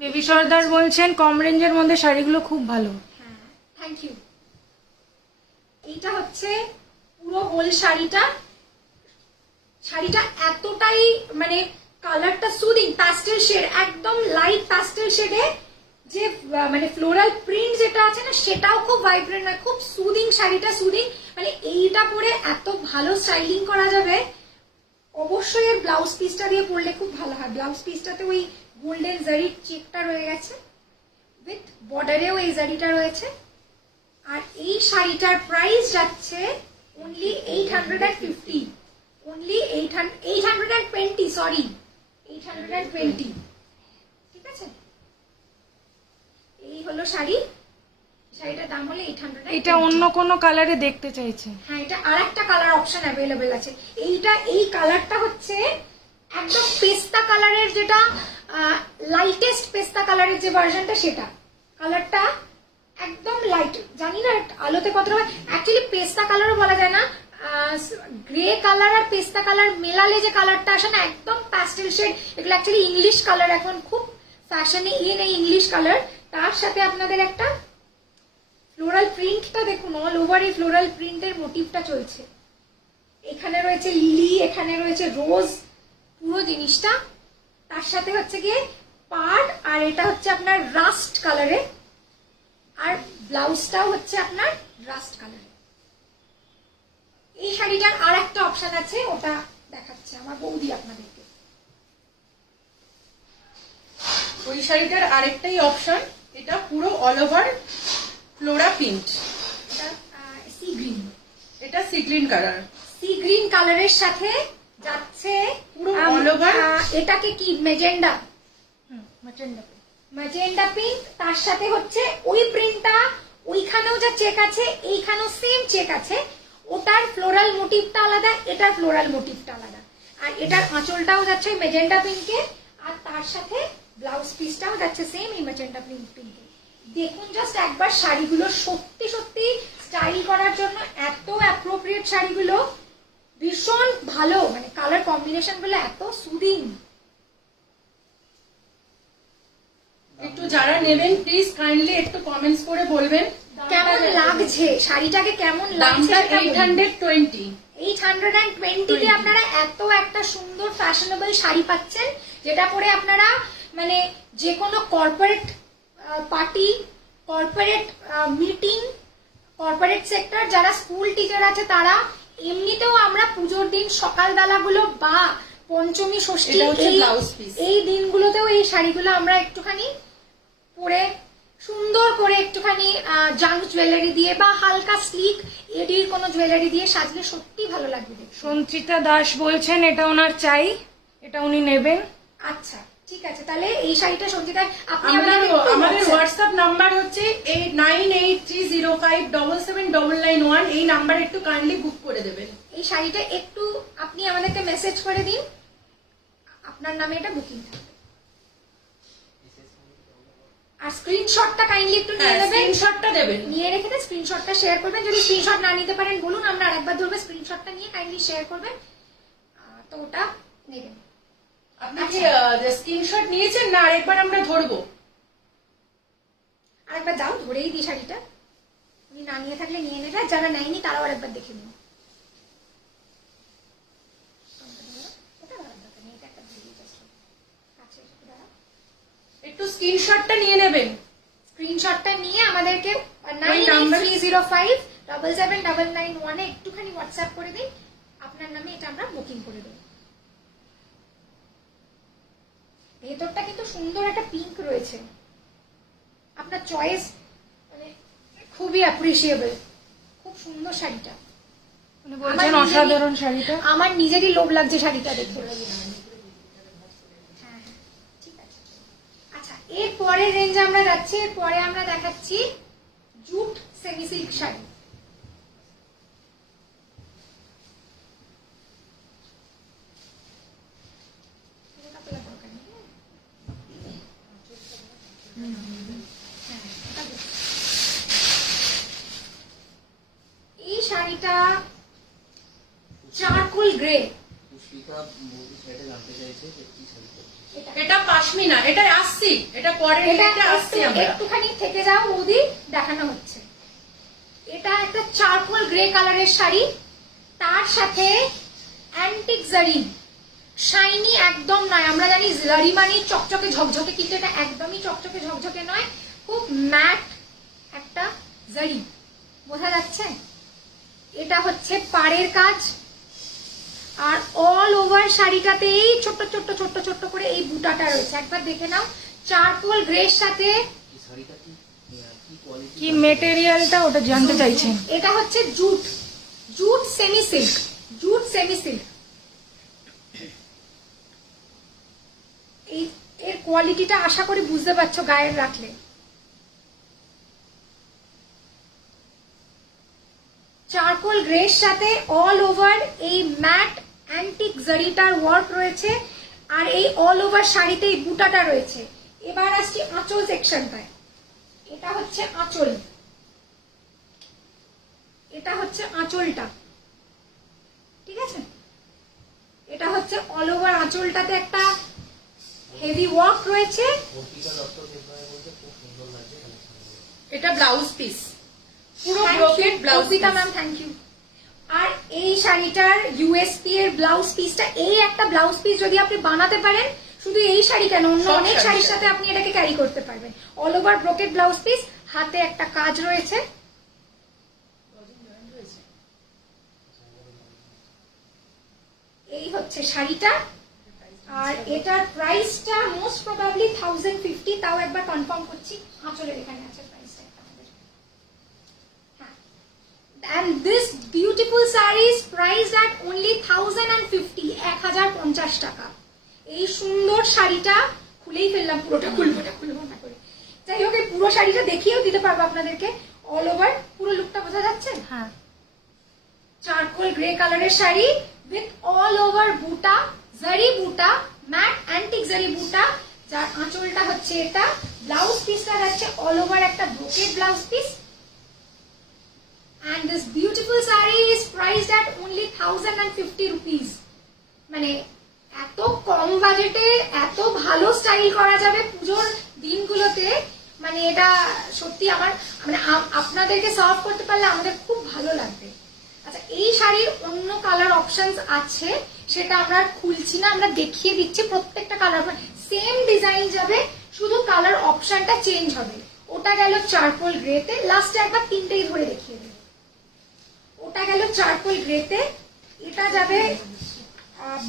বেবি সর্দার বলছেন কম রেঞ্জের মধ্যে শাড়িগুলো খুব ভালো। হ্যাঁ, থ্যাংক ইউ। এইটা হচ্ছে পুরো হোল শাড়িটা এতটাই মানে কালারটা সুদিং, প্যাস্টেল শেড, একদম লাইট প্যাস্টেল শেডে, যে মানে ফ্লোরাল প্রিন্ট যেটা আছে না সেটাও খুব ভাইব্রেন্ট না, খুব সুদিং শাড়িটা, সুদিং। মানে এইটা পরে এত ভালো স্টাইলিং করা যাবে। অবশ্যই এর ব্লাউজ পিসটা দিয়ে পরলে খুব ভালো হয়। ব্লাউজ পিসটাতে ওই গোল্ডেন জারির চেকটা রয়ে গেছে, উইথ বর্ডারেও এই জারিটা রয়েছে। আর এই শাড়িটার প্রাইস যাচ্ছে অনলি 850, অনলি 820, সরি 820। এই হলো শাড়ি, শাড়িটার দাম হলো 800। এটা অন্য কোনো কালারে দেখতে চাইছে। হ্যাঁ, এটা আরেকটা কালার অপশন অ্যাভেলেবেল আছে। এই কালারটা হচ্ছে একদম পেস্তা কালারের, যেটা লাইটেস্ট পেস্তা কালারের যে ভার্সনটা, সেটা কালারটা একদম লাইট, জানি না আলোতে কতটা, অ্যাকচুয়ালি পেস্তা কালারও বলা যায় না, গ্রে কালার আর পেস্তা কালার মেলালে যে কালারটা আসে না, একদম প্যাস্টেল শেড, এগুলো অ্যাকচুয়ালি ইংলিশ কালার, এখন খুব ফ্যাশনে ইন এই ইংলিশ কালার। তার সাথে আপনাদের একটা ফ্লোরাল প্রিন্টটা দেখুন, অল ওভার এই ফ্লোরাল প্রিন্টের মোটিভটা চলছে। এখানে রয়েছে লিলি, এখানে রয়েছে রোজ, পুরো জিনিসটা। তার সাথে হচ্ছে গিয়ে পাড়, আর এটা হচ্ছে আপনার রাস্ট কালারে, আর ব্লাউজটাও হচ্ছে আপনার রাস্ট কালারে। এই শাড়িটার আর একটা অপশন আছে, ওটা দেখাচ্ছে আমার বৌদি আপনাদেরকে। ওই শাড়িটার আরেকটাই অপশন, এটা পুরো অল ওভার ফ্লোরা প্রিন্ট, এটা সি গ্রিন, এটা sea green colour, sea green কালারের সাথে যাচ্ছে পুরো all over। এটাকে কি মেজেন্ডা, ম্যাজেন্ডা ম্যাজেন্ডা পিঙ্ক, তার সাথে হচ্ছে ওই প্রিন্টটা, ওইখানেও যা চেক আছে এইখানেও সেম চেক আছে, ওটার ফ্লোরাল মোটিভটা আলাদা, এটার ফ্লোরাল মোটিভটা আলাদা, আর এটার আঁচলটাও যাচ্ছে মেজেন্ডা পিঙ্কে, আর তার সাথে ব্লাউজ পিসটাও যাচ্ছে সেম এই মেজেন্ডা পিঙ্কে। দেখুন জাস্ট একবার শাড়িগুলো, সত্যি সত্যি স্টাইল করার জন্য এত অ্যাপ্রোপ্রিয়েট শাড়িগুলো, ভীষণ ভালো, মানে কালার কম্বিনেশন গুলো এত সুদিং। একটু যারা নেবেন প্লিজ কাইন্ডলি একটু কমেন্টস করে বলবেন কেমন লাগছে শাড়িটাকে, কেমন লাগছে দামটা 820। 820 তে আপনারা এত একটা সুন্দর ফ্যাশনেবল শাড়ি পাচ্ছেন, যেটা পরে আপনারা মানে যে কোনো corporate party, corporate meeting, corporate sector, যারা স্কুল টিচার আছে তারা, এমনিতেও আমরা পুজোর দিন সকালবেলাগুলো বা পঞ্চমী ষষ্ঠী এটা হচ্ছে ব্লাউজ পিস। এই দিনগুলোতেও এই শাড়িগুলো আমরা একটুখানি পরে সুন্দর করে একটুখানি জাঙ্ক জুয়েলারি দিয়ে বা হালকা স্লিক এডির কোনো জুয়েলারি দিয়ে সাজলে সত্যি ভালো লাগবে দেখতে। সঞ্চিতা দাস বলছেন এটা ওনার চাই, এটা উনি নেবেন। আচ্ছা ঠিক আছে, তাহলে এই শাড়িটা সঞ্চিতা আপনি আমাদের হোয়াটসঅ্যাপ নাম্বার হচ্ছে 898305779991, এই নাম্বারে একটু কাইন্ডলি বুক করে দেবেন। এই শাড়িটা একটু আপনি আমাদেরকে মেসেজ করে দিন, আপনার নামে এটা বুকিং থাকবে, আর স্ক্রিনশটটা কাইন্ডলি একটু নিয়ে নেবেন, স্ক্রিনশটটা দেবেন, নিয়ে রেখে দেন, স্ক্রিনশটটা শেয়ার করবেন। যদি স্ক্রিনশট না নিতে পারেন বলুন, আমরা আরেকবার ধরবো, স্ক্রিনশটটা নিয়ে কাইন্ডলি শেয়ার করবেন, তো ওটা নেবেন। আপনি কি স্ক্রিনশট নিয়েছেন না আরেকবার আমরা ধরবো? আরেকবার দাও, ধরেই দিই শাড়িটা, উনি না নিয়ে থাকলে নিয়ে নেবে, যারা নেয়নি তারাও আরেকবার দেখে নিন। একটু স্ক্রিনশটটা নিয়ে নেবেন, স্ক্রিনশটটা নিয়ে আমাদেরকে ওই নাম্বার 9305779991 এ একটুখানি হোয়াটসঅ্যাপ করে দিন, আপনার নামে এটা আমরা বুকিং করে দেব। ভেতরটা কিন্তু সুন্দর একটা পিঙ্ক রয়েছে, আপনার চয়েস মানে খুবই অ্যাপ্রিসিয়েবল, খুব সুন্দর শাড়িটা, উনি বলছেন অসাধারণ শাড়িটা। আমার নিজেরই লোভ লাগছে শাড়িটা দেখে। ঠিক আছে, আচ্ছা এর পরের রেঞ্জে আমরা যাচ্ছি, এর পরে আমরা দেখাচ্ছি জুট সেমি সিল্ক শাড়ি। এই শাড়িটা চারকোল গ্রে, পুষ্পিতা বৌদি শাড়িটা জানতে চাইছে যে কি শাড়িটা। এটা পাশমিনা, এটা আসছি, এটা পরের এটা আসছি আমরা। একটুখানি থেকে যাও বৌদি, দেখানো হচ্ছে। এটা একটা চারকোল গ্রে কালারের শাড়ি, তার সাথে অ্যান্টিক জারি, শাইনি একদম নয়, আমরা জানি জারি মানে চকচকে ঝকঝকে, কিন্তু এটা একদমই চকচকে ঝকঝকে নয়, খুব ম্যাট একটা জারি, বোঝা যাচ্ছে। এটা হচ্ছে পাড়ের কাজ, আর অল ওভার শাড়িটাতেই ছোট্ট ছোট্ট ছোট্ট ছোট্ট করে এই বুটাটা রয়েছে, একবার দেখে নাও। চারকোল গ্রের সাথে এই শাড়িটা কি কি কোয়ালিটি, কি মেটেরিয়ালটা ওটা জানতে চাইছেন। এটা হচ্ছে jute, jute semi silk, jute semi silk. এর কোয়ালিটিটা আশা করি বুঝতে পারছো গায়ের রাখলে। চারকোল গ্রের সাথে অল ওভার এই ম্যাট অ্যান্টিক জারিটার ওয়ার্ক রয়েছে, আর এই অল ওভার শাড়িতে এই বুটাটা রয়েছে। এবার আসছি আঁচল সেকশনটায়। এটা হচ্ছে আঁচল, এটা হচ্ছে আঁচলটা, ঠিক আছে? এটা হচ্ছে অল ওভার আঁচলটাতে একটা হেভি ওয়ার্ক রয়েছে। অর্পিতা দত্ত দেবরায় বলতে খুব সুন্দর লাগছে কালেকশনগুলো। এটা ব্লাউজ পিস, পুরো brocade blouse piece. Ma'am thank you. আর এই শাড়িটার ইউএসপি এর ব্লাউজ পিসটা, এই একটা ব্লাউজ পিস যদি আপনি বানাতে পারেন, শুধু এই শাড়ি কেন, অন্য সব অনেক শাড়ির শাড়ির সাথে আপনি এটাকে ক্যারি করতে পারবেন। All over brocade blouse piece, হাতে একটা কাজ রয়েছে। এই হচ্ছে শাড়িটা, আর এটার প্রাইসটা মোস্ট প্রবাবলি 1050, তাও একবার কনফার্ম করছি। আঁচলের এখানে আছে প্রাইসটা আমাদের। হ্যাঁ, and this beautiful saree is priced at only 1050, 1050 টাকা। এই সুন্দর শাড়িটা খুলেই ফেললাম, পুরোটা খুলবো না করে। যাই হোক, এই পুরো শাড়িটা দেখিয়েও দিতে পারবো আপনাদেরকে। অল ওভার পুরো লুকটা বোঝা যাচ্ছে? হ্যাঁ, চারকোল গ্রে কালারের শাড়ি উইথ অল ওভার বুটা, জারি বুটা, ম্যাট অ্যান্টিক জারি বুটা, যার আঁচলটা হচ্ছে এটা। ব্লাউজ পিসটা হচ্ছে অল ওভার একটা brocade blouse piece. And this beautiful saree is priced at only 1050 rupees. মানে এত কম বাজেটে এত ভালো স্টাইল করা যাবে পুজোর দিনগুলোতে, মানে এটা সত্যি আমার, মানে আপনাদেরকে সার্ভ করতে পারলে আমাদের খুব ভালো লাগবে। আচ্ছা, এই শাড়ির অন্য কালার অপশনস আছে, সেটা আমরা খুলছি না, আমরা দেখিয়ে দিচ্ছি। প্রত্যেকটা কালার সেম ডিজাইন যাবে, শুধু কালার অপশনটা চেঞ্জ হবে। ওটা গেল চারকোল গ্রেতে, লাস্টে একবার তিনটেই ধরে দেখিয়ে দেবো। ওটা গেল চারকোল গ্রেতে, এটা যাবে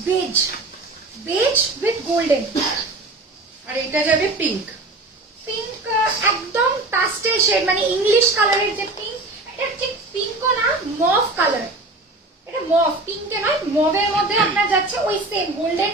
বেজ, বেজ উইথ গোল্ডেন, আর এটা যাবে পিঙ্ক। পিঙ্ক একদম প্যাস্টেল শেড, মানে ইংলিশ কালারের যে পিঙ্ক, এটা ঠিক পিঙ্কও না, মভ কালার। এটা মভ, পিঙ্কে নয়, মভের মধ্যে আপনার যাচ্ছে ওই same golden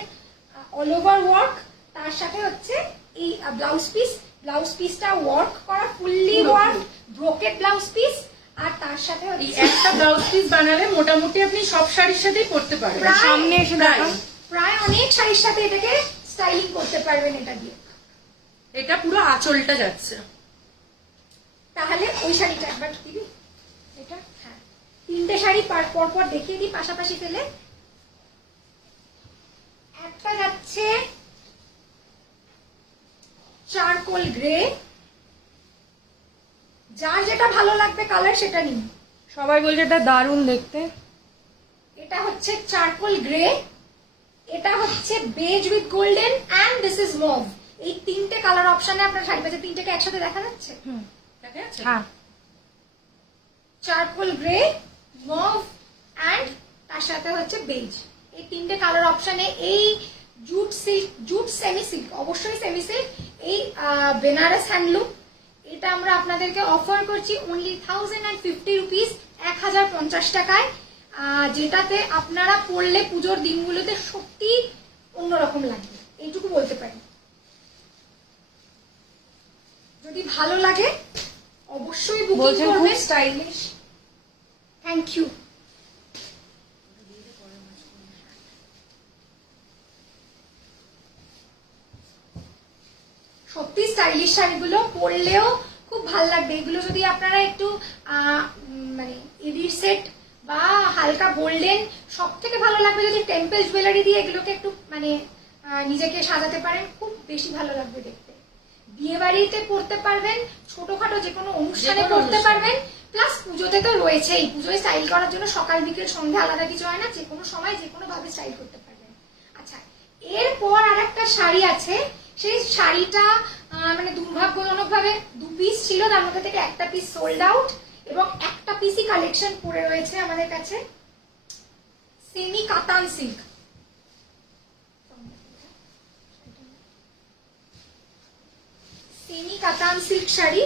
all over work, তার সাথে হচ্ছে এই ব্লাউজ পিস। ব্লাউজ পিসটা ওয়ার্ক করা, fully work brocade blouse piece, আর তার সাথে এই হচ্ছে একটা ব্লাউজ পিস বানালে মোটামুটি আপনি সব শাড়ির সাথেই পরতে পারবেন। প্রায়- সামনে এসে দেখান। প্রায় অনেক শাড়ির সাথে এটাকে স্টাইলিং করতে পারবেন এটা দিয়ে। এটা পুরো আঁচলটা যাচ্ছে। তাহলে ওই শাড়িটা একবার দিবি, এটা হ্যাঁ, তিনটে শাড়ি পর পর দেখিয়ে দিই পাশাপাশি ফেলে। একটা যাচ্ছে চারকোল গ্রে, যার যেটা ভালো লাগবে কালার সেটা নিন। সবাই বলছে এটা দারুণ দেখতে। এটা হচ্ছে চারকোল গ্রে, এটা হচ্ছে beige with golden, and this is mauve. এই তিনটে কালার অপশনে আপনার শাড়ি পাচ্ছে। তিনটেকে একসাথে দেখা যাচ্ছে? দেখা যাচ্ছে? হ্যাঁ, চারকোল গ্রে, মভ অ্যান্ড তার সাথে হচ্ছে বেজ। এই তিনটে কালার অপশনে এই jute silk, jute semi silk, অবশ্যই সেমি সিল্ক, এই বেনারস হ্যান্ডলুম, এটা আমরা আপনাদেরকে অফার করছি অনলি 1050 রুপিস, 1050 টাকায়, যেটাতে আপনারা পরলে পুজোর দিনগুলোতে সত্যি অন্যরকম লাগবে, এইটুকু বলতে পারি। যদি ভালো লাগে অবশ্যই বুকিং বলছেন খুব করবেন। স্টাইলিশ। Thank you. সত্যি স্টাইলিশ শাড়িগুলো পরলেও খুব ভালো লাগবে। এগুলো যদি আপনারা একটু মানে এডির সেট বা হালকা গোল্ডেন, সব থেকে ভালো লাগবে যদি টেম্পল জুয়েলারি দিয়ে এগুলোকে একটু মানে নিজেকে সাজাতে পারেন, খুব বেশি ভালো লাগবে দেখতে। বিয়ে বাড়িতে পরতে পারবেন, ছোটখাটো যে কোনো অনুষ্ঠানে পরতে পারবেন, প্লাস পুজোতে তো রয়েছেই। পুজোয় স্টাইল করার জন্য সকাল বিকেল সন্ধ্যা আলাদা কিছু হয় না, যে কোনো সময় যে কোনো ভাবে স্টাইল করতে পারবেন। আচ্ছা, এরপর আর একটা শাড়ি আছে, সেই শাড়িটা মানে দুর্ভাগ্যজনক ভাবে 2 পিস ছিল, তার মধ্যে থেকে একটা পিস সোল্ড আউট, এবং একটা পিসই কালেকশন পড়ে রয়েছে আমাদের কাছে। সেমি কাতান সিল্ক, সেমি কাতান সিল্ক শাড়ি।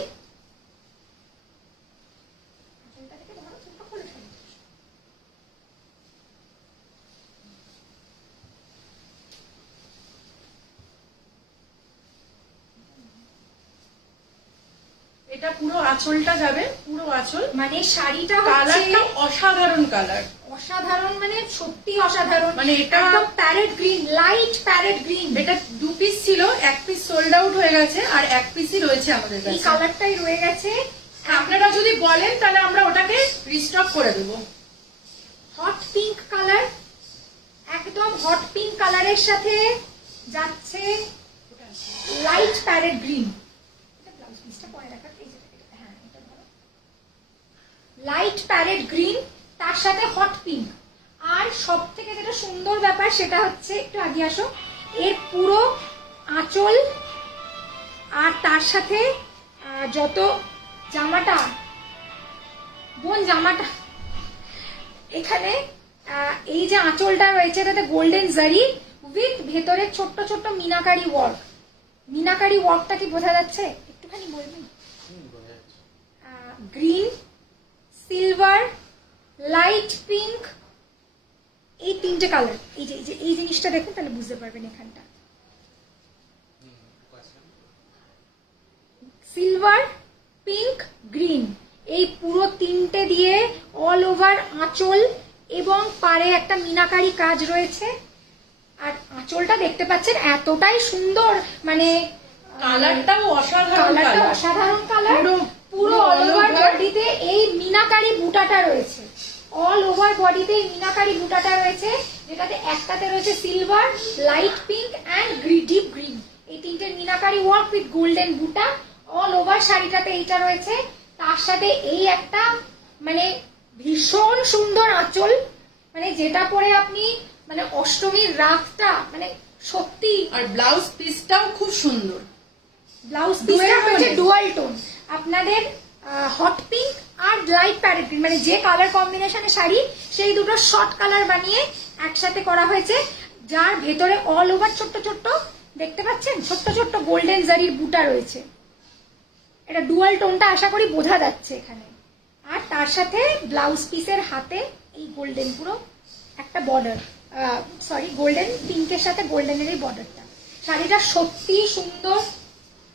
এটা এটা পুরো আঁচলটা যাবে, পুরো আঁচল। মানে শাড়িটা হচ্ছে কালারটা অসাধারণ কালার, অসাধারণ, মানে সত্যি অসাধারণ। মানে এটা একদম parrot green, light parrot green. এটা 2 পিস ছিল, 1 পিস সোল্ড আউট হয়ে গেছে, আর 1 পিসই রয়েছে আমাদের এই কাছে। কালারটাই রয়ে গেছে। আপনারা যদি বলেন তাহলে আমরা ওটাকে রিস্টক করে দেবো। হট পিঙ্ক কালার, একদম হট পিঙ্ক কালারের সাথে যাচ্ছে লাইট প্যারেট গ্রিন। ব্লাউজ পিসটা পরে রাখা, হ্যাঁ এটা ধরো। লাইট প্যারেট গ্রিন, তার সাথে হট পিঙ্ক। আর সব থেকে যেটা সুন্দর ব্যাপার সেটা হচ্ছে, একটু আগে আসো, এর পুরো আঁচল আর তার সাথে যত জামাটা, বোন জামাটা এখানে এই যে আঁচলটা রয়েছে তাতে গোল্ডেন জারি উইথ ভেতরে ছোট্ট ছোট্ট মিনাকারি ওয়ার্ক। মিনাকারি ওয়ার্কটা কি বোঝা যাচ্ছে? একটুখানি বলবেন। বোঝা যাচ্ছে। গ্রিন, সিলভার, লাইট পিঙ্ক, এই 3টে কালার। এই যে এই জিনিসটা দেখুন, তাহলে বুঝতে পারবেন এখানটা। সিলভার, পিঙ্ক, গ্রিন, এই পুরো 3টে দিয়ে অল ওভার আঁচল এবং পাড়ে একটা মিনাকারি কাজ রয়েছে। আর আঁচলটা দেখতে পাচ্ছেন এতটাই সুন্দর, মানে কালারটাও অসাধারণ, কালারটা অসাধারণ কালার। পুরো অল ওভার বডিতে এই মিনাকারি বুটাটা রয়েছে, অল ওভার বডিতে এই মিনাকারি বুটাটা রয়েছে, যেটাতে একটাতে রয়েছে silver, light pink and deep green. এই 3টে মিনাকারি ওয়ার্ক উইথ গোল্ডেন বুটা। অল ওভার শাড়িটাতে এইটা রয়েছে, তার সাথে এই একটা মানে ভীষণ সুন্দর আঁচল, মানে যেটা পরে আপনি মানে অষ্টমীর রাতটা মানে সত্যি। আর ব্লাউজ পিসটাও খুব সুন্দর। ব্লাউজ পিসটা হচ্ছে ডুয়াল টোন, আপনাদের হট পিঙ্ক আর লাইট প্যারেট গ্রিন, মানে যে কালার কম্বিনেশনে শাড়ি সেই দুটো শর্ট কালার বানিয়ে একসাথে করা হয়েছে, যার ভেতরে অল ওভার ছোট্ট ছোট্ট দেখতে পাচ্ছেন ছোট্ট ছোট্ট গোল্ডেন জারির বুটা রয়েছে। এটা ডুয়াল টোনটা আশা করি বোঝা যাচ্ছে এখানে। আর তার সাথে ব্লাউজ পিসের হাতে এই গোল্ডেন পুরো একটা বর্ডার, সরি গোল্ডেন পিঙ্কের সাথে গোল্ডেনের এই বর্ডারটা। শাড়িটা সত্যি সুন্দর,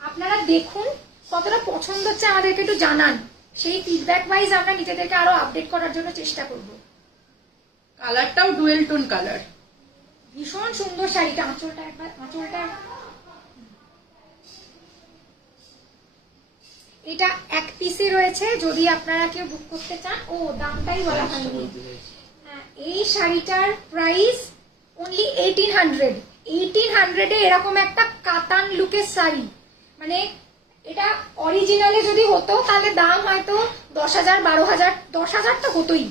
আপনারা দেখুন কতটা পছন্দ হচ্ছে আমাদেরকে একটু জানান, সেই ফিডব্যাক ওয়াইজ আমরা নিজেদেরকে আরো আপডেট করার জন্য চেষ্টা করব। কালারটাও ডুয়েল টোন কালার, ভীষণ সুন্দর শাড়িটা। আঁচলটা একবার, আঁচলটা এটা 1 পিসই রয়েছে, যদি আপনারা কেউ বুক করতে চান। ও দামটাই বলা হয়নি। এই শাড়িটার প্রাইস অনলি 1800। 1800 এ এরকম একটা কাতান লুকের শাড়ি, মানে এটা অরিজিনালে যদি হতো তাহলে দাম হয়তো 10,000 12,000, 10,000 তো হতোই।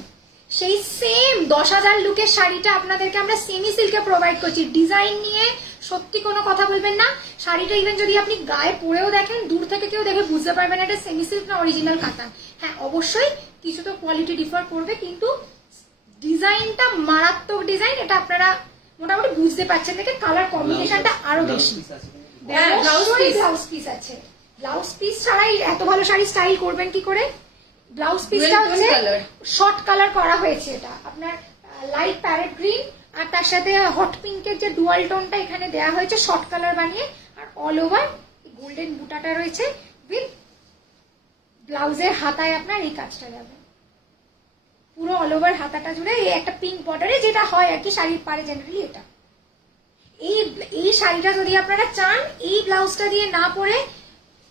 সেই সেম 10,000 লুকের শাড়িটা আপনাদেরকে আমরা সেমি সিল্কে প্রোভাইড করছি। ডিজাইন নিয়ে সত্যি কোনো কথা বলবেন না। শাড়িটা ইভেন যদি আপনি গায়ে পরেও দেখেন, দূর থেকে কেউ দেখে বুঝতে পারবেন এটা সেমি সিল্ক না অরিজিনাল কাতান। হ্যাঁ অবশ্যই কিছু তো কোয়ালিটি ডিফার করবে, কিন্তু ডিজাইনটা মারাত্মক ডিজাইন। এটা আপনারা মোটামুটি বুঝতে পারছেন, দেখে কালার কম্বিনেশনটা আরো বেশি। ব্লাউজ পিস আছে, ব্লাউজ পিস ছাড়াই এত ভালো শাড়ি স্টাইল করবেন কি করে? ব্লাউজ পিসটা হচ্ছে শর্ট কালার করা হয়েছে, এটা আপনার লাইট প্যারেট গ্রিন আর তার সাথে হট পিঙ্কের যে ডুয়াল টোনটা এখানে দেওয়া হয়েছে শর্ট কালার বানিয়ে। আর অল ওভার গোল্ডেন বুটাটা রয়েছে উইথ ব্লাউজের হাতায় আপনার এই কাজটা যাবে পুরো অল ওভার হাতাটা জুড়ে, এই একটা পিঙ্ক বর্ডারে যেটা হয় আর কি শাড়ির পারে জেনারেলি। এটা এই শাড়িটা যদি আপনারা চান এই ব্লাউজটা দিয়ে না পরে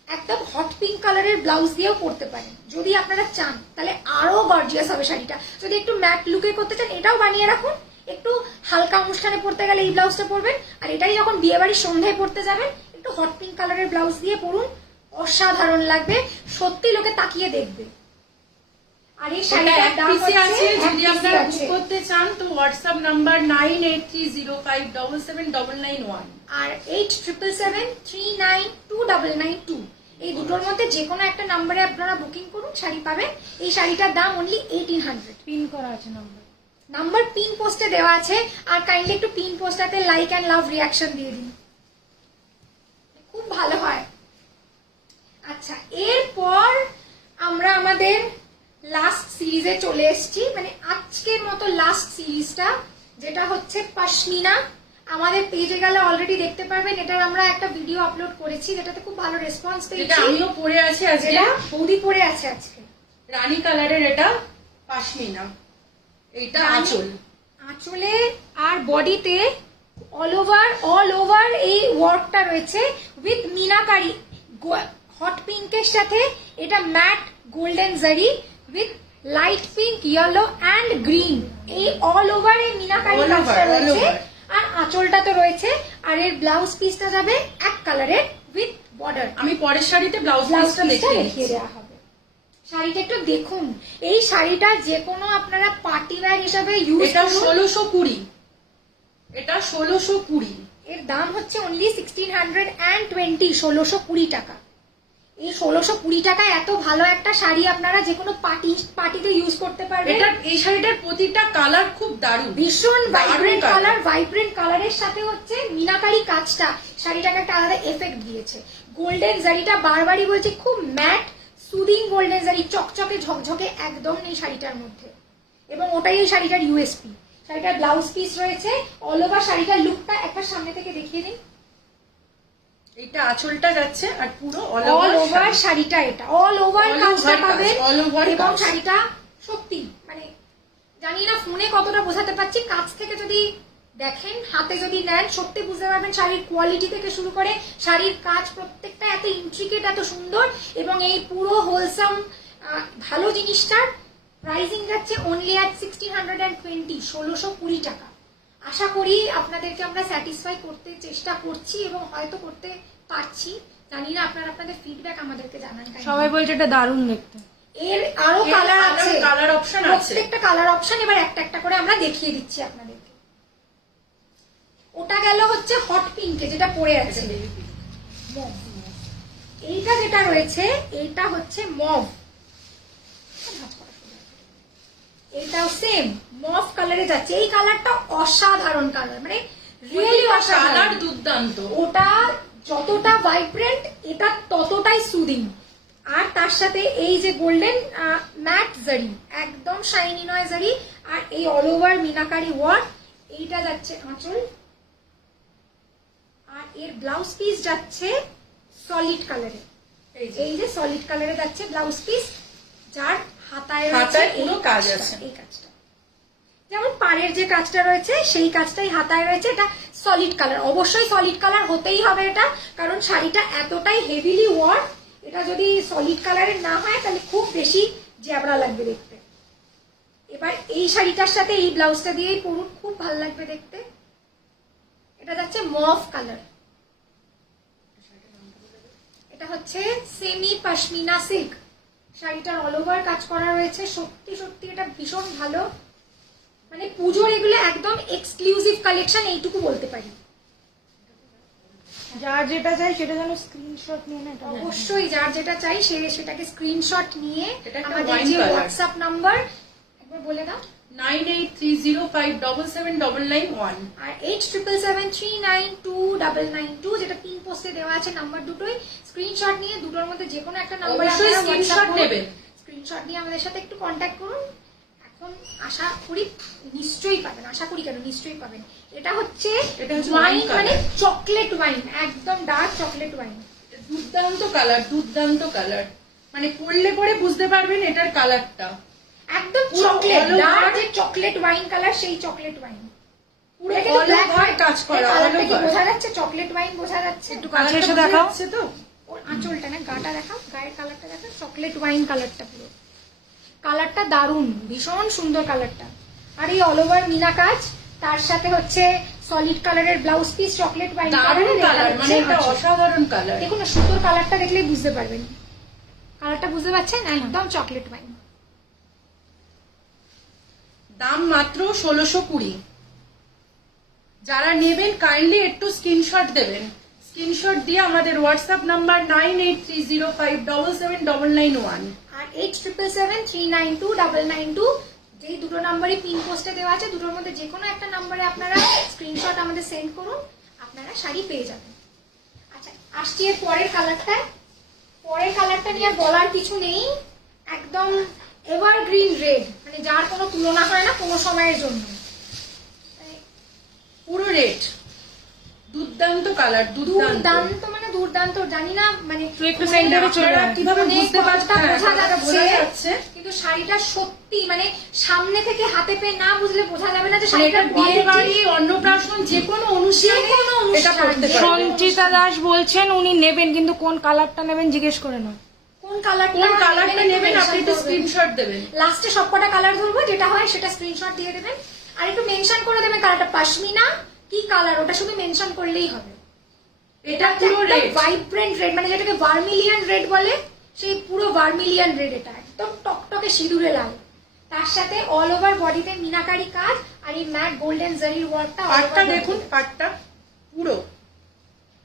একদম হট পিঙ্ক কালারের ব্লাউজ দিয়েও পরতে পারেন, যদি আপনারা চান, তাহলে আরো গর্জিয়াস হবে শাড়িটা। যদি একটু ম্যাট লুকে করতে চান এটাও বানিয়ে রাখুন, একটু হালকা অনুষ্ঠানে পরতে গেলে এই ব্লাউজটা পরবেন, আর এটাই যখন বিয়ে বাড়ির সন্ধ্যায় পরতে যাবেন একটু হট পিঙ্ক কালারের ব্লাউজ দিয়ে পরুন, অসাধারণ লাগবে, সত্যি লোকে তাকিয়ে দেখবে। আর এই শাড়িটার দাম আছে, যদি আপনারা বুক করতে চান তো হোয়াটসঅ্যাপ নাম্বার 9830577991 আর 8777392992। এই দুটোর মধ্যে যে কোনো একটা নাম্বারে আপনারা বুকিং করুন, শাড়ি পাবেন। এই শাড়িটার দাম অনলি 1800। পিন করা আছে নাম্বার পিন পোস্টে দেওয়া আছে, আর কাইন্ডলি একটু পিন পোস্টটাতে লাইক অ্যান্ড লাভ রিয়াকশন দিয়ে দিন, খুব ভালো হয়। আচ্ছা, এরপর আমরা আমাদের লাস্ট সিরিজে চলে এসেছি, মানে আজকের মতো লাস্ট সিরিজটা, যেটা হচ্ছে পশমিনা। আমাদের পেজে গেলে অলরেডি দেখতে পারবেন, এটার আমরা একটা ভিডিও আপলোড করেছি যেটাতে খুব ভালো রেসপন্স এটা পেয়েছি। আমিও পরে আছি আজকে, যেটা বৌদি পরে আছে আজকে, রানী কালারের, এটা পাশমিনা, এইটা আঁচল। আঁচলে আর বডিতে অল ওভার এই ওয়ার্কটা রয়েছে উইথ মিনাকারি হট পিঙ্কের সাথে এটা ম্যাট গোল্ডেন জারি with light pink, yellow and green, এই অল ওভার এই মিনাকারি All over, কাজটা all রয়েছে। over। আর আঁচলটা তো রয়েছে, আর এর ব্লাউজ পিসটা যাবে এক কালারের উইথ বর্ডার। আমি পরের শাড়িতে ব্লাউজ ব্লাউজ পিসটা পিসটা দেখিয়ে দেখিয়ে দিচ্ছি। দেওয়া হবে। শাড়িটা একটু দেখুন, এই শাড়িটা যে কোনো আপনারা পার্টি ওয়্যার হিসাবে ইউজ এটা করুন। 1620, এটা 1620। এর দাম হচ্ছে অনলি 1620, 1620 টাকা। এই 1620 টাকায় এত ভালো একটা শাড়ি আপনারা যে কোনো পার্টিতে ইউজ করতে পারবেন। এটা এই শাড়িটার প্রতিটা কালার খুব দারুণ, ভীষণ ভাইব্রেন্ট দারুণ কালার, ভাইব্রেন্ট কালারের সাথে হচ্ছে মিনাকারি কাজটা শাড়িটাকে একটা আলাদা এফেক্ট দিয়েছে। গোল্ডেন জারিটা বারবারই বলছি, খুব ম্যাট সুদিং গোল্ডেন জারি, চকচকে ঝকঝকে একদম নেই শাড়িটার মধ্যে, এবং ওটাই এই শাড়িটার ইউএসপি। শাড়িটার ব্লাউজ পিস রয়েছে, অল ওভার শাড়িটার লুকটা একবার সামনে থেকে দেখিয়ে দিন। এটা আঁচলটা যাচ্ছে আর পুরো অল অল ওভার ওভার শাড়িটা, এটা অল ওভার All কাজটা over কাজ, পাবেন। all over এবং কাজ। শাড়িটা সত্যি মানে জানি না ফোনে কতটা বোঝাতে পারছি, কাছ থেকে যদি দেখেন, হাতে যদি নেন, সত্যি বুঝতে পারবেন শাড়ির কোয়ালিটি থেকে শুরু করে শাড়ির কাজ প্রত্যেকটা এত ইন্ট্রিকেট, এত সুন্দর। এবং এই পুরো হোলসাম ভালো জিনিসটার প্রাইসিং যাচ্ছে অনলি অ্যাট 1620, 1620 টাকা। আশা করি আপনাদেরকে আমরা স্যাটিসফাই করতে চেষ্টা করছি এবং হয়তো করতে পারছি। জানি না, আপনারা আপনাদের ফিডব্যাক আমাদেরকে জানান। সবাই বলছে এটা দারুণ দেখতে। এর আরো কালার আছে, কালার অপশন আছে, প্রত্যেকটা কালার অপশন এবার একটা একটা করে আমরা দেখিয়ে দিচ্ছি আপনাদেরকে। ওটা গেল হচ্ছে হট পিঙ্কে যেটা পরে আছে, মভ। এইটা যেটা রয়েছে এইটা হচ্ছে মভ, এইটাও সেম মভ কালারে যাচ্ছে। এই কালারটা অসাধারণ কালার, মানে রিয়েলি কালার অসাধারণ। দুর্দান্ত। ওটা যতটা ভাইব্রেন্ট, এটা ততটাই সুদিং। আর তার সাথে এই যে গোল্ডেন ম্যাট জারি, একদম শাইনি নয় জারি, আর এই অল ওভার মিনাকারি ওয়ার্ক, এইটা যাচ্ছে আঁচল। আর এর ব্লাউজ পিস যাচ্ছে সলিড কালারে, এই যে সলিড কালারে যাচ্ছে ব্লাউজ পিস, যার হাতায় পুরো কাজ আছে। এই কাজটা যেমন পাড়ের যে কাজটা রয়েছে সেই কাজটাই হাতায় রয়েছে। এটা সলিড কালার, অবশ্যই সলিড কালার হতেই হবে এটা, কারণ শাড়িটা এতটাই হেভিলি ওয়ার্ক। এটা যদি সলিড কালারের না হয় তাহলে খুব বেশি জ্যাবড়া লাগবে দেখতে। এবার এই শাড়িটার সাথে এই ব্লাউজটা দিয়েই পরুন, খুব ভালো লাগবে দেখতে। এটা যাচ্ছে মভ কালার, এটা হচ্ছে সেমি পশমিনা সিল্ক। শাড়িটার অল ওভার কাজ করা রয়েছে, সত্যি সত্যি এটা ভীষণ ভালো। মানে পুজোর এগুলো একদম এক্সক্লুসিভ কালেকশন, এইটুকু বলতে পারি। যার যেটা চাই সেটা যেন স্ক্রিনশট নিয়ে না, এটা অবশ্যই যার যেটা চাই সেটাকে স্ক্রিনশট নিয়ে এটা একটা আমাদের wine যে color। হোয়াটসঅ্যাপ নাম্বার একবার বলে দাও, 9830577991 আর 8777392992, যেটা পিন পোস্টে দেওয়া আছে নাম্বার দুটোই। স্ক্রিনশট নিয়ে দুটোর মধ্যে যে কোনো একটা নাম্বার অবশ্যই স্ক্রিনশট নেবেন। স্ক্রিনশট নিয়ে আমাদের সাথে একটু কন্ট্যাক্ট করুন। এখন আশা করি নিশ্চয়ই পাবেন, আশা করি কেন নিশ্চয়ই পাবেন। এটা হচ্ছে ওয়াইন, wine মানে color। চকলেট ওয়াইন, একদম ডার্ক চকলেট ওয়াইন। দুর্দান্ত কালার, দুর্দান্ত কালার, মানে পরলে পরে বুঝতে পারবেন এটার কালারটা একদম পুরো চকলেট, all over- ডার্ক যে চকলেট ওয়াইন কালার, সেই চকলেট ওয়াইন পুরো এটা কিন্তু all black over white। কাজ করা, এই কালারটা all কি over। বোঝা যাচ্ছে? চকলেট ওয়াইন বোঝা যাচ্ছে। একটু কাছে এসে দেখাও। হচ্ছে তো ওর আঁচলটা না, গাটা দেখাও, গায়ের কালারটা দেখাও, চকলেট ওয়াইন কালারটা পুরো। কালারটা দারুণ, ভীষণ সুন্দর কালারটা। আর এই অল ওভার মিনা কাজ, তার সাথে হচ্ছে সলিড কালারের ব্লাউজ পিস, চকলেট ওয়াইন দারুণ কালার, মানে এটা অসাধারণ কালার। দেখুন না, সুন্দর কালারটা দেখলেই বুঝতে পারবেন। কালারটা বুঝতে পারছেন? একদম চকলেট ওয়াইন। দাম মাত্র 1620। যারা নেবেন কাইন্ডলি একটু স্ক্রিনশট দেবেন, স্ক্রিনশট দিয়ে আমাদের হোয়াটসঅ্যাপ নাম্বার 9830577991 আর 8777392992, যেই দুটো নাম্বারই পিন পোস্টে দেওয়া আছে, দুটোর মধ্যে যে কোনো একটা নাম্বারে আপনারা স্ক্রিনশট আমাদের সেন্ড করুন, আপনারা শাড়ি পেয়ে যাবেন। আচ্ছা, আসছি এর পরের কালারটা। পরের কালারটা নিয়ে আর বলার কিছু নেই, একদম এভারগ্রিন রেড, মানে যার কোনো তুলনা হয় না কোনো সময়ের জন্য। পুরো রেড, দুর্দান্ত কালার, দুর্দান্ত। দুর্দান্ত মানে দুর্দান্ত, জানি না মানে তুই একটু সেন্টারে চলে আপনারা আয়। কিভাবে অনেক বুঝতে পারছেন? কতটা বোঝা হ্যাঁ, যাচ্ছে, বোঝা যাচ্ছে। কিন্তু শাড়িটা সত্যি মানে সামনে থেকে হাতে পেয়ে না বুঝলে বোঝা যাবে না যে মানে শাড়িটার এটা বিয়ে quality। বাড়ি, অন্নপ্রাশন, যে কোনো অনুষ্ঠানে যে কোনো অনুষ্ঠান, এটা পড়তে যে পারবে। সঞ্চিতা দাস বলছেন উনি নেবেন, কিন্তু কোন কালারটা নেবেন জিজ্ঞেস করে নাও। কোন কালারটা কোন কালারটা নেবেন আপনি একটু স্ক্রিনশট দেবেন। লাস্টে সবকটা কালার ধরবো, যেটা হয় সেটা স্ক্রিনশট দিয়ে দেবেন, আর একটু মেনশন করে দেবেন কালারটা পশমিনা কি কালার, ওটা শুধু মেনশন করলেই হবে। এটা পুরো রেড, ভাইব্রেন্ট রেড, মানে যেটাকে ভার্মিলিয়ান রেড বলে, সেই পুরো ভার্মিলিয়ান রেড, এটা একদম টকটকে সিঁদুরে লাল, তার সাথে অল ওভার বডিতে মিনাকারি কাজ আর এই ম্যাট গোল্ডেন জারির ওয়ার্কটা। পাড়টা দেখুন, পাড়টা পুরো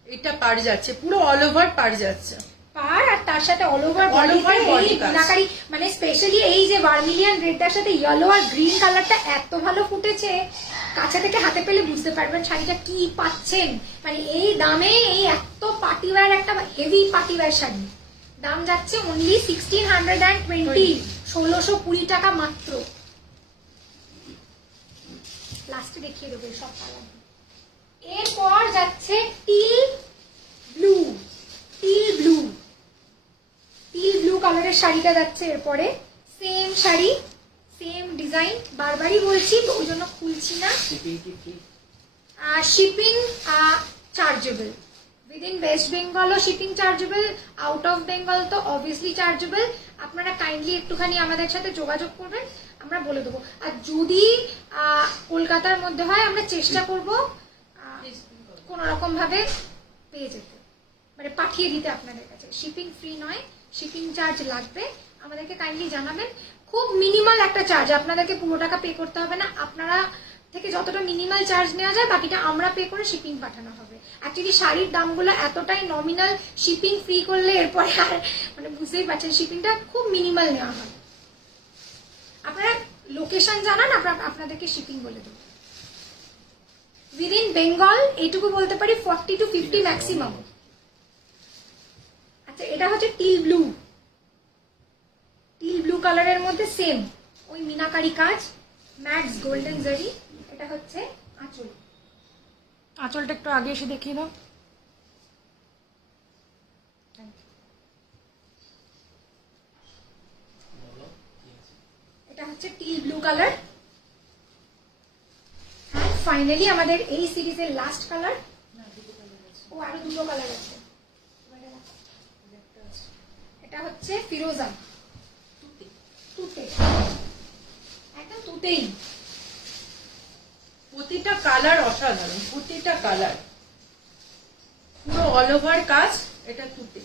এটা পাড় যাচ্ছে, পুরো অল ওভার পাড় যাচ্ছে। পার, আর তার সাথে all over All over body body কাজ। মিনাকারি, মানে স্পেশালি এই যে ভার্মিলিয়ান রেডটার সাথে ইয়েলো আর গ্রিন কালারটা এত ভালো ফুটেছে, কাছে থেকে হাতে পেলে বুঝতে পারবেন শাড়িটা কি পাচ্ছেন। মানে এই দামে এই এত পার্টিওয়্যার, একটা হেভি পার্টিওয়্যার শাড়ি, দাম যাচ্ছে অনলি 1620, 1620 টাকা মাত্র। লাস্টে দেখিয়ে দেবো এই সব কালার। এরপর যাচ্ছে teal blue, teal blue, teal blue কালারের শাড়িটা যাচ্ছে এরপরে। সেম শাড়ি, সেম ডিজাইন, বারবারই বলছি তো ওই জন্য খুলছি না। শিপিং কি ফ্রি? শিপিং চার্জেবল, উইদিন ওয়েস্ট বেঙ্গলও shipping chargeable, out of Bengal তো অবভিয়াসলি চার্জেবল। আপনারা কাইন্ডলি একটুখানি আমাদের সাথে যোগাযোগ করবেন, আমরা বলে দেবো। আর যদি কলকাতার মধ্যে হয় আমরা চেষ্টা করব কোন রকম ভাবে পেয়ে যেতে, মানে পাঠিয়ে দিতে আপনাদের কাছে। শিপিং ফ্রি নয়, শিপিং চার্জ লাগবে, আমাদেরকে কাইন্ডলি জানাবেন। খুব মিনিমাল একটা চার্জ, আপনাদেরকে পুরো টাকা পে করতে হবে না, আপনারা থেকে যতটা মিনিমাল চার্জ নেওয়া যায় বাকিটা আমরা পে করে শিপিং পাঠানো হবে। অ্যাকচুয়ালি শাড়ির দামগুলো এতটাই নমিনাল, শিপিং ফ্রি করলে এরপরে আর মানে বুঝতেই পারছেন শিপিংটা খুব মিনিমাল নেওয়া হয়। আপনারা লোকেশন জানান, আপনাদেরকে শিপিং বলে দেবো। উইদিন বেঙ্গল এইটুকু বলতে পারি 40 to 50 ম্যাক্সিমাম। আচ্ছা, এটা হচ্ছে টিল ব্লু, টিল ব্লু কালারের মধ্যে সেম ওই মিনাকারি কাজ, ম্যাটস গোল্ডেন জারি। এটা হচ্ছে আঁচল, আঁচলটা একটু আগে এসে দেখিয়ে দাও। বলো কি আছে? এটা হচ্ছে টিল ব্লু কালার। আর ফাইনালি আমাদের এই সিরিজের লাস্ট কালার, ও আরো দুটো কালার আছে, এটা হচ্ছে ফিরোজা, তুতে, একদম তুতেই। প্রতিটা কালার অসাধারণ, প্রতিটা কালার পুরো অল ওভার কাজ, এটা তুতে।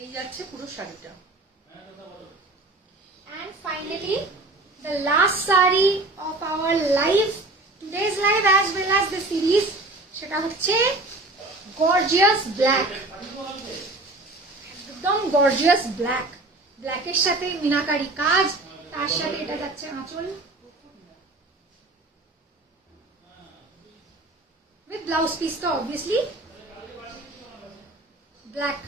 এই যাচ্ছে পুরো শাড়িটা। And finally, the last saree of our live, today's live as well as the series, সেটা হচ্ছে গর্জিয়াস ব্ল্যাক, একদম গর্জিয়াস ব্ল্যাক, ব্ল্যাকের সাথে মিনাকারি কাজ, তার সাথে এটা যাচ্ছে আঁচল উইথ ব্লাউজ পিস তো অবভিয়াসলি ব্ল্যাক।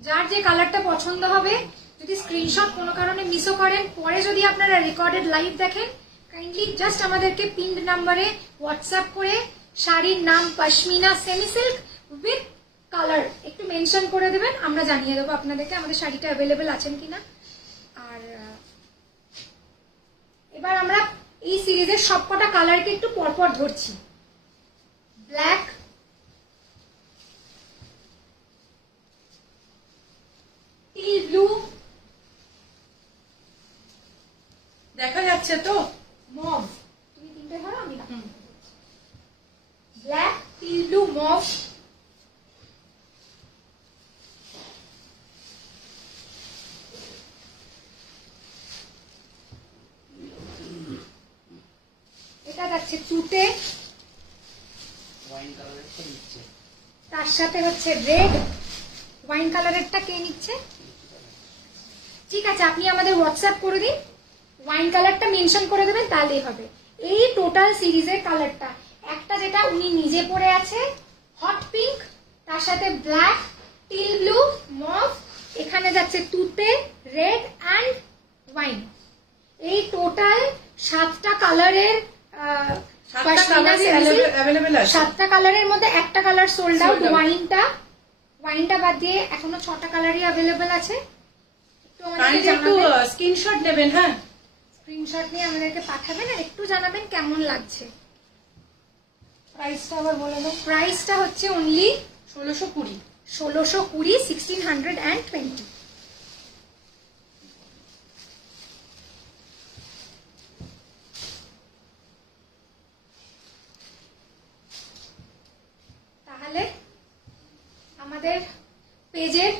যার যে কালারটা পছন্দ হবে, যদি স্ক্রিনশট কোনো কারণে মিসও করেন, পরে যদি আপনারা রেকর্ডেড লাইভ দেখেন, কাইন্ডলি জাস্ট আমাদেরকে পিনড নাম্বারে হোয়াটসঅ্যাপ করে শাড়ির নাম pashmina semi silk with colour একটু মেনশন করে দেবেন, আমরা জানিয়ে দেবো আপনাদেরকে আমাদের শাড়িটা অ্যাভেলেবেল আছেন কিনা। আর এবার আমরা এই সিরিজের সবকটা কালারকে একটু পরপর ধরছি। ব্ল্যাক, টিল ব্লু, দেখা যাচ্ছে তো? মভ, তুমি তিনটে ধরো আমি না, ব্ল্যাক, টিল ব্লু, মভ, এটা যাচ্ছে তুতে, ওয়াইন কালারের তো নিচ্ছে। তার সাথে হচ্ছে রেড, ওয়াইন কালারেরটা কে নিচ্ছে? ঠিক আছে, আপনি আমাদের হোয়াটসঅ্যাপ করে দিন, ওয়াইন কালারটা মেনশন করে দেবেন, তাহলেই হবে। এই টোটাল সিরিজের কালারটা, একটা যেটা উনি নিজে পরে আছে হট পিঙ্ক, তার সাথে ব্ল্যাক, টিল ব্লু, মভ, এখানে যাচ্ছে তুতে, রেড অ্যান্ড ওয়াইন। এই টোটাল 7টা কালারের 7টা কালারই অ্যাভেলেবেল আছে। 7টা কালারের মধ্যে একটা colour sold out, Sold out। ওয়াইনটা বাদ দিয়ে এখনো 6টা কালারই অ্যাভেলেবেল আছে। একটু আমাদেরকে একটু জানাবেন, স্ক্রিনশট নেবেন, হ্যাঁ। স্ক্রিনশট নিয়ে আমাদেরকে পাঠাবেন আর একটু জানাবেন কেমন লাগছে। প্রাইসটা আবার বলে দাও। প্রাইসটা হচ্ছে অনলি 1620। 1620, 1620। তাহলে আমাদের পেজের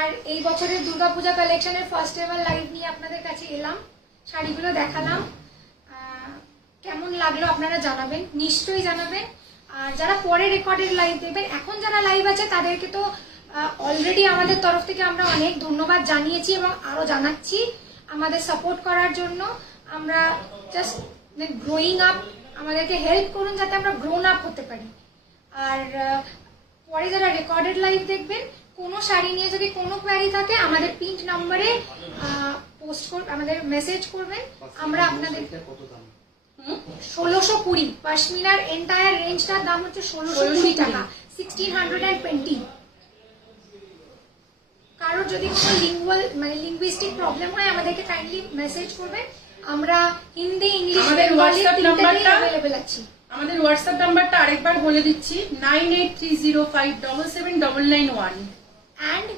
আর এই বছরের দুর্গাপূজা কালেকশনের ফার্স্ট এভার লাইভ নিয়ে আপনাদের কাছে এলাম, শাড়িগুলো দেখালাম। কেমন লাগলো আপনারা জানাবেন, নিশ্চয়ই জানাবেন। আর যারা পরে রেকর্ডেড লাইভ দেখবেন, এখন যারা লাইভ আছে তাদেরকে তো অলরেডি আমাদের তরফ থেকে আমরা অনেক ধন্যবাদ জানিয়েছি এবং আরো জানাচ্ছি আমাদের সাপোর্ট করার জন্য। আমরা জাস্ট গ্রোয়িং আপ, আমাদেরকে হেল্প করুন যাতে আমরা গ্রোন আপ হতে পারি। আর পরে যারা রেকর্ডেড লাইভ দেখবেন, কোনো শাড়ি নিয়ে যদি কোনো কোয়ারি থাকে আমাদের পিন্ট নম্বরে পোস্ট আমাদের মেসেজ করবেন, আমরা আপনাদের কত দাম? 1620 পশমিনার এন্টায়ার রেঞ্জটার দাম হচ্ছে 1620 টাকা, 1620। কারোর যদি কোনো লিঙ্গুইস্টিক প্রবলেম হয় আমাদেরকে কাইন্ডলি মেসেজ করবেন, আমরা হিন্দি, ইংলিশ, আমাদের বেঙ্গলি WhatsApp নাম্বারটা অ্যাভেলেবেল আছি। আমাদের হোয়াটসঅ্যাপ নাম্বারটা আরেকবার বলে দিচ্ছি, 9830577991 and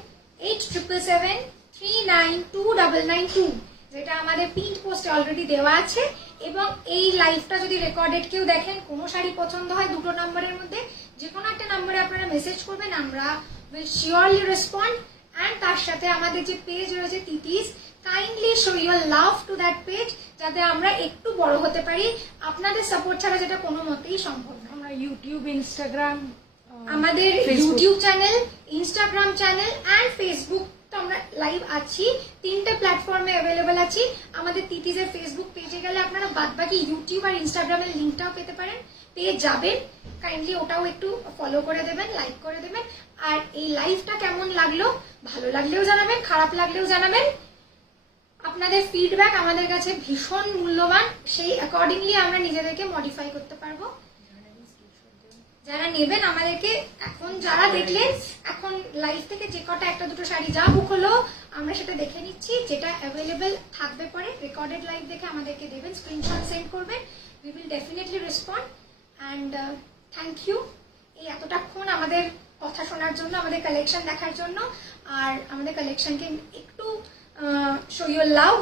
8777392992, যেটা আমাদের পিন্ট পোস্টে অলরেডি দেওয়া আছে। এবং এই লাইভটা যদি রেকর্ডেড কেউ দেখেন, কোনো শাড়ি পছন্দ হয়, দুটো নম্বরের মধ্যে যে কোনো একটা নম্বরে আপনারা মেসেজ করবেন, আমরা উইল শিওরলি রেসপন্ড। অ্যান্ড তার সাথে আমাদের যে পেজ রয়েছে Titis, kindly show your love to that page, যাতে আমরা একটু বড় হতে পারি। আপনাদের সাপোর্ট ছাড়া যেটা কোনো মতেই সম্ভব না। আমরা ইউটিউব, ইনস্টাগ্রাম, আমাদের Facebook। YouTube channel, Instagram channel and Facebook তো আমরা লাইভ আছি, 3টে প্ল্যাটফর্মে অ্যাভেলেবেল আছি। আমাদের তিতিজের ফেসবুক পেজে গেলে আপনারা বাদবাকি ইউটিউব আর ইনস্টাগ্রামের লিঙ্কটাও পেতে পারেন, পেয়ে যাবেন। কাইন্ডলি ওটাও একটু ফলো করে দেবেন, লাইক করে দেবেন। আর এই লাইভটা কেমন লাগলো, ভালো লাগলেও জানাবেন, খারাপ লাগলেও জানাবেন। আপনাদের ফিডব্যাক আমাদের কাছে ভীষণ মূল্যবান, সেই অ্যাকর্ডিংলি আমরা নিজেদেরকে মডিফাই করতে পারবো। যারা নেবেন আমাদেরকে, এখন যারা দেখলেন, এখন লাইভ থেকে যে কটা একটা দুটো শাড়ি যা বুক হলো আমরা সেটা দেখে নিচ্ছি, যেটা অ্যাভেলেবেল থাকবে পরে রেকর্ডেড লাইভ দেখে আমাদেরকে দেবেন, স্ক্রিনশট সেন্ড করবেন, we will definitely respond. And thank you এই এতটাক্ষণ আমাদের কথা শোনার জন্য, আমাদের কালেকশন দেখার জন্য, আর আমাদের কালেকশনকে একটু শো ইউর লাভ।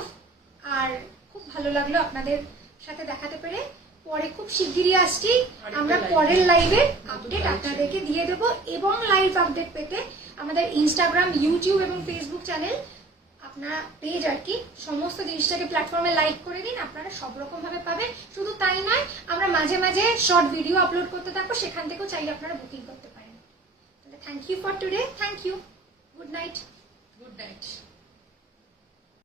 আর খুব ভালো লাগলো আপনাদের সাথে দেখাতে পেরে। পরে খুব শিগগিরই আসছি আমরা পরের লাইভের আপডেট আপনাদেরকে দিয়ে দেবো। এবং লাইভ আপডেট পেতে আমাদের ইনস্টাগ্রাম, ইউটিউব এবং ফেসবুক চ্যানেল, আপনারা পেজ আর কি, সমস্ত জিনিসটাকে প্ল্যাটফর্মে লাইক করে দিন, আপনারা সব রকম ভাবে পাবেন। শুধু তাই নয়, আমরা মাঝে মাঝে শর্ট ভিডিও আপলোড করতে থাকবো, সেখান থেকেও চাইলে আপনারা বুকিং করতে পারেন। তাহলে thank you for today, thank you, good night. Good night.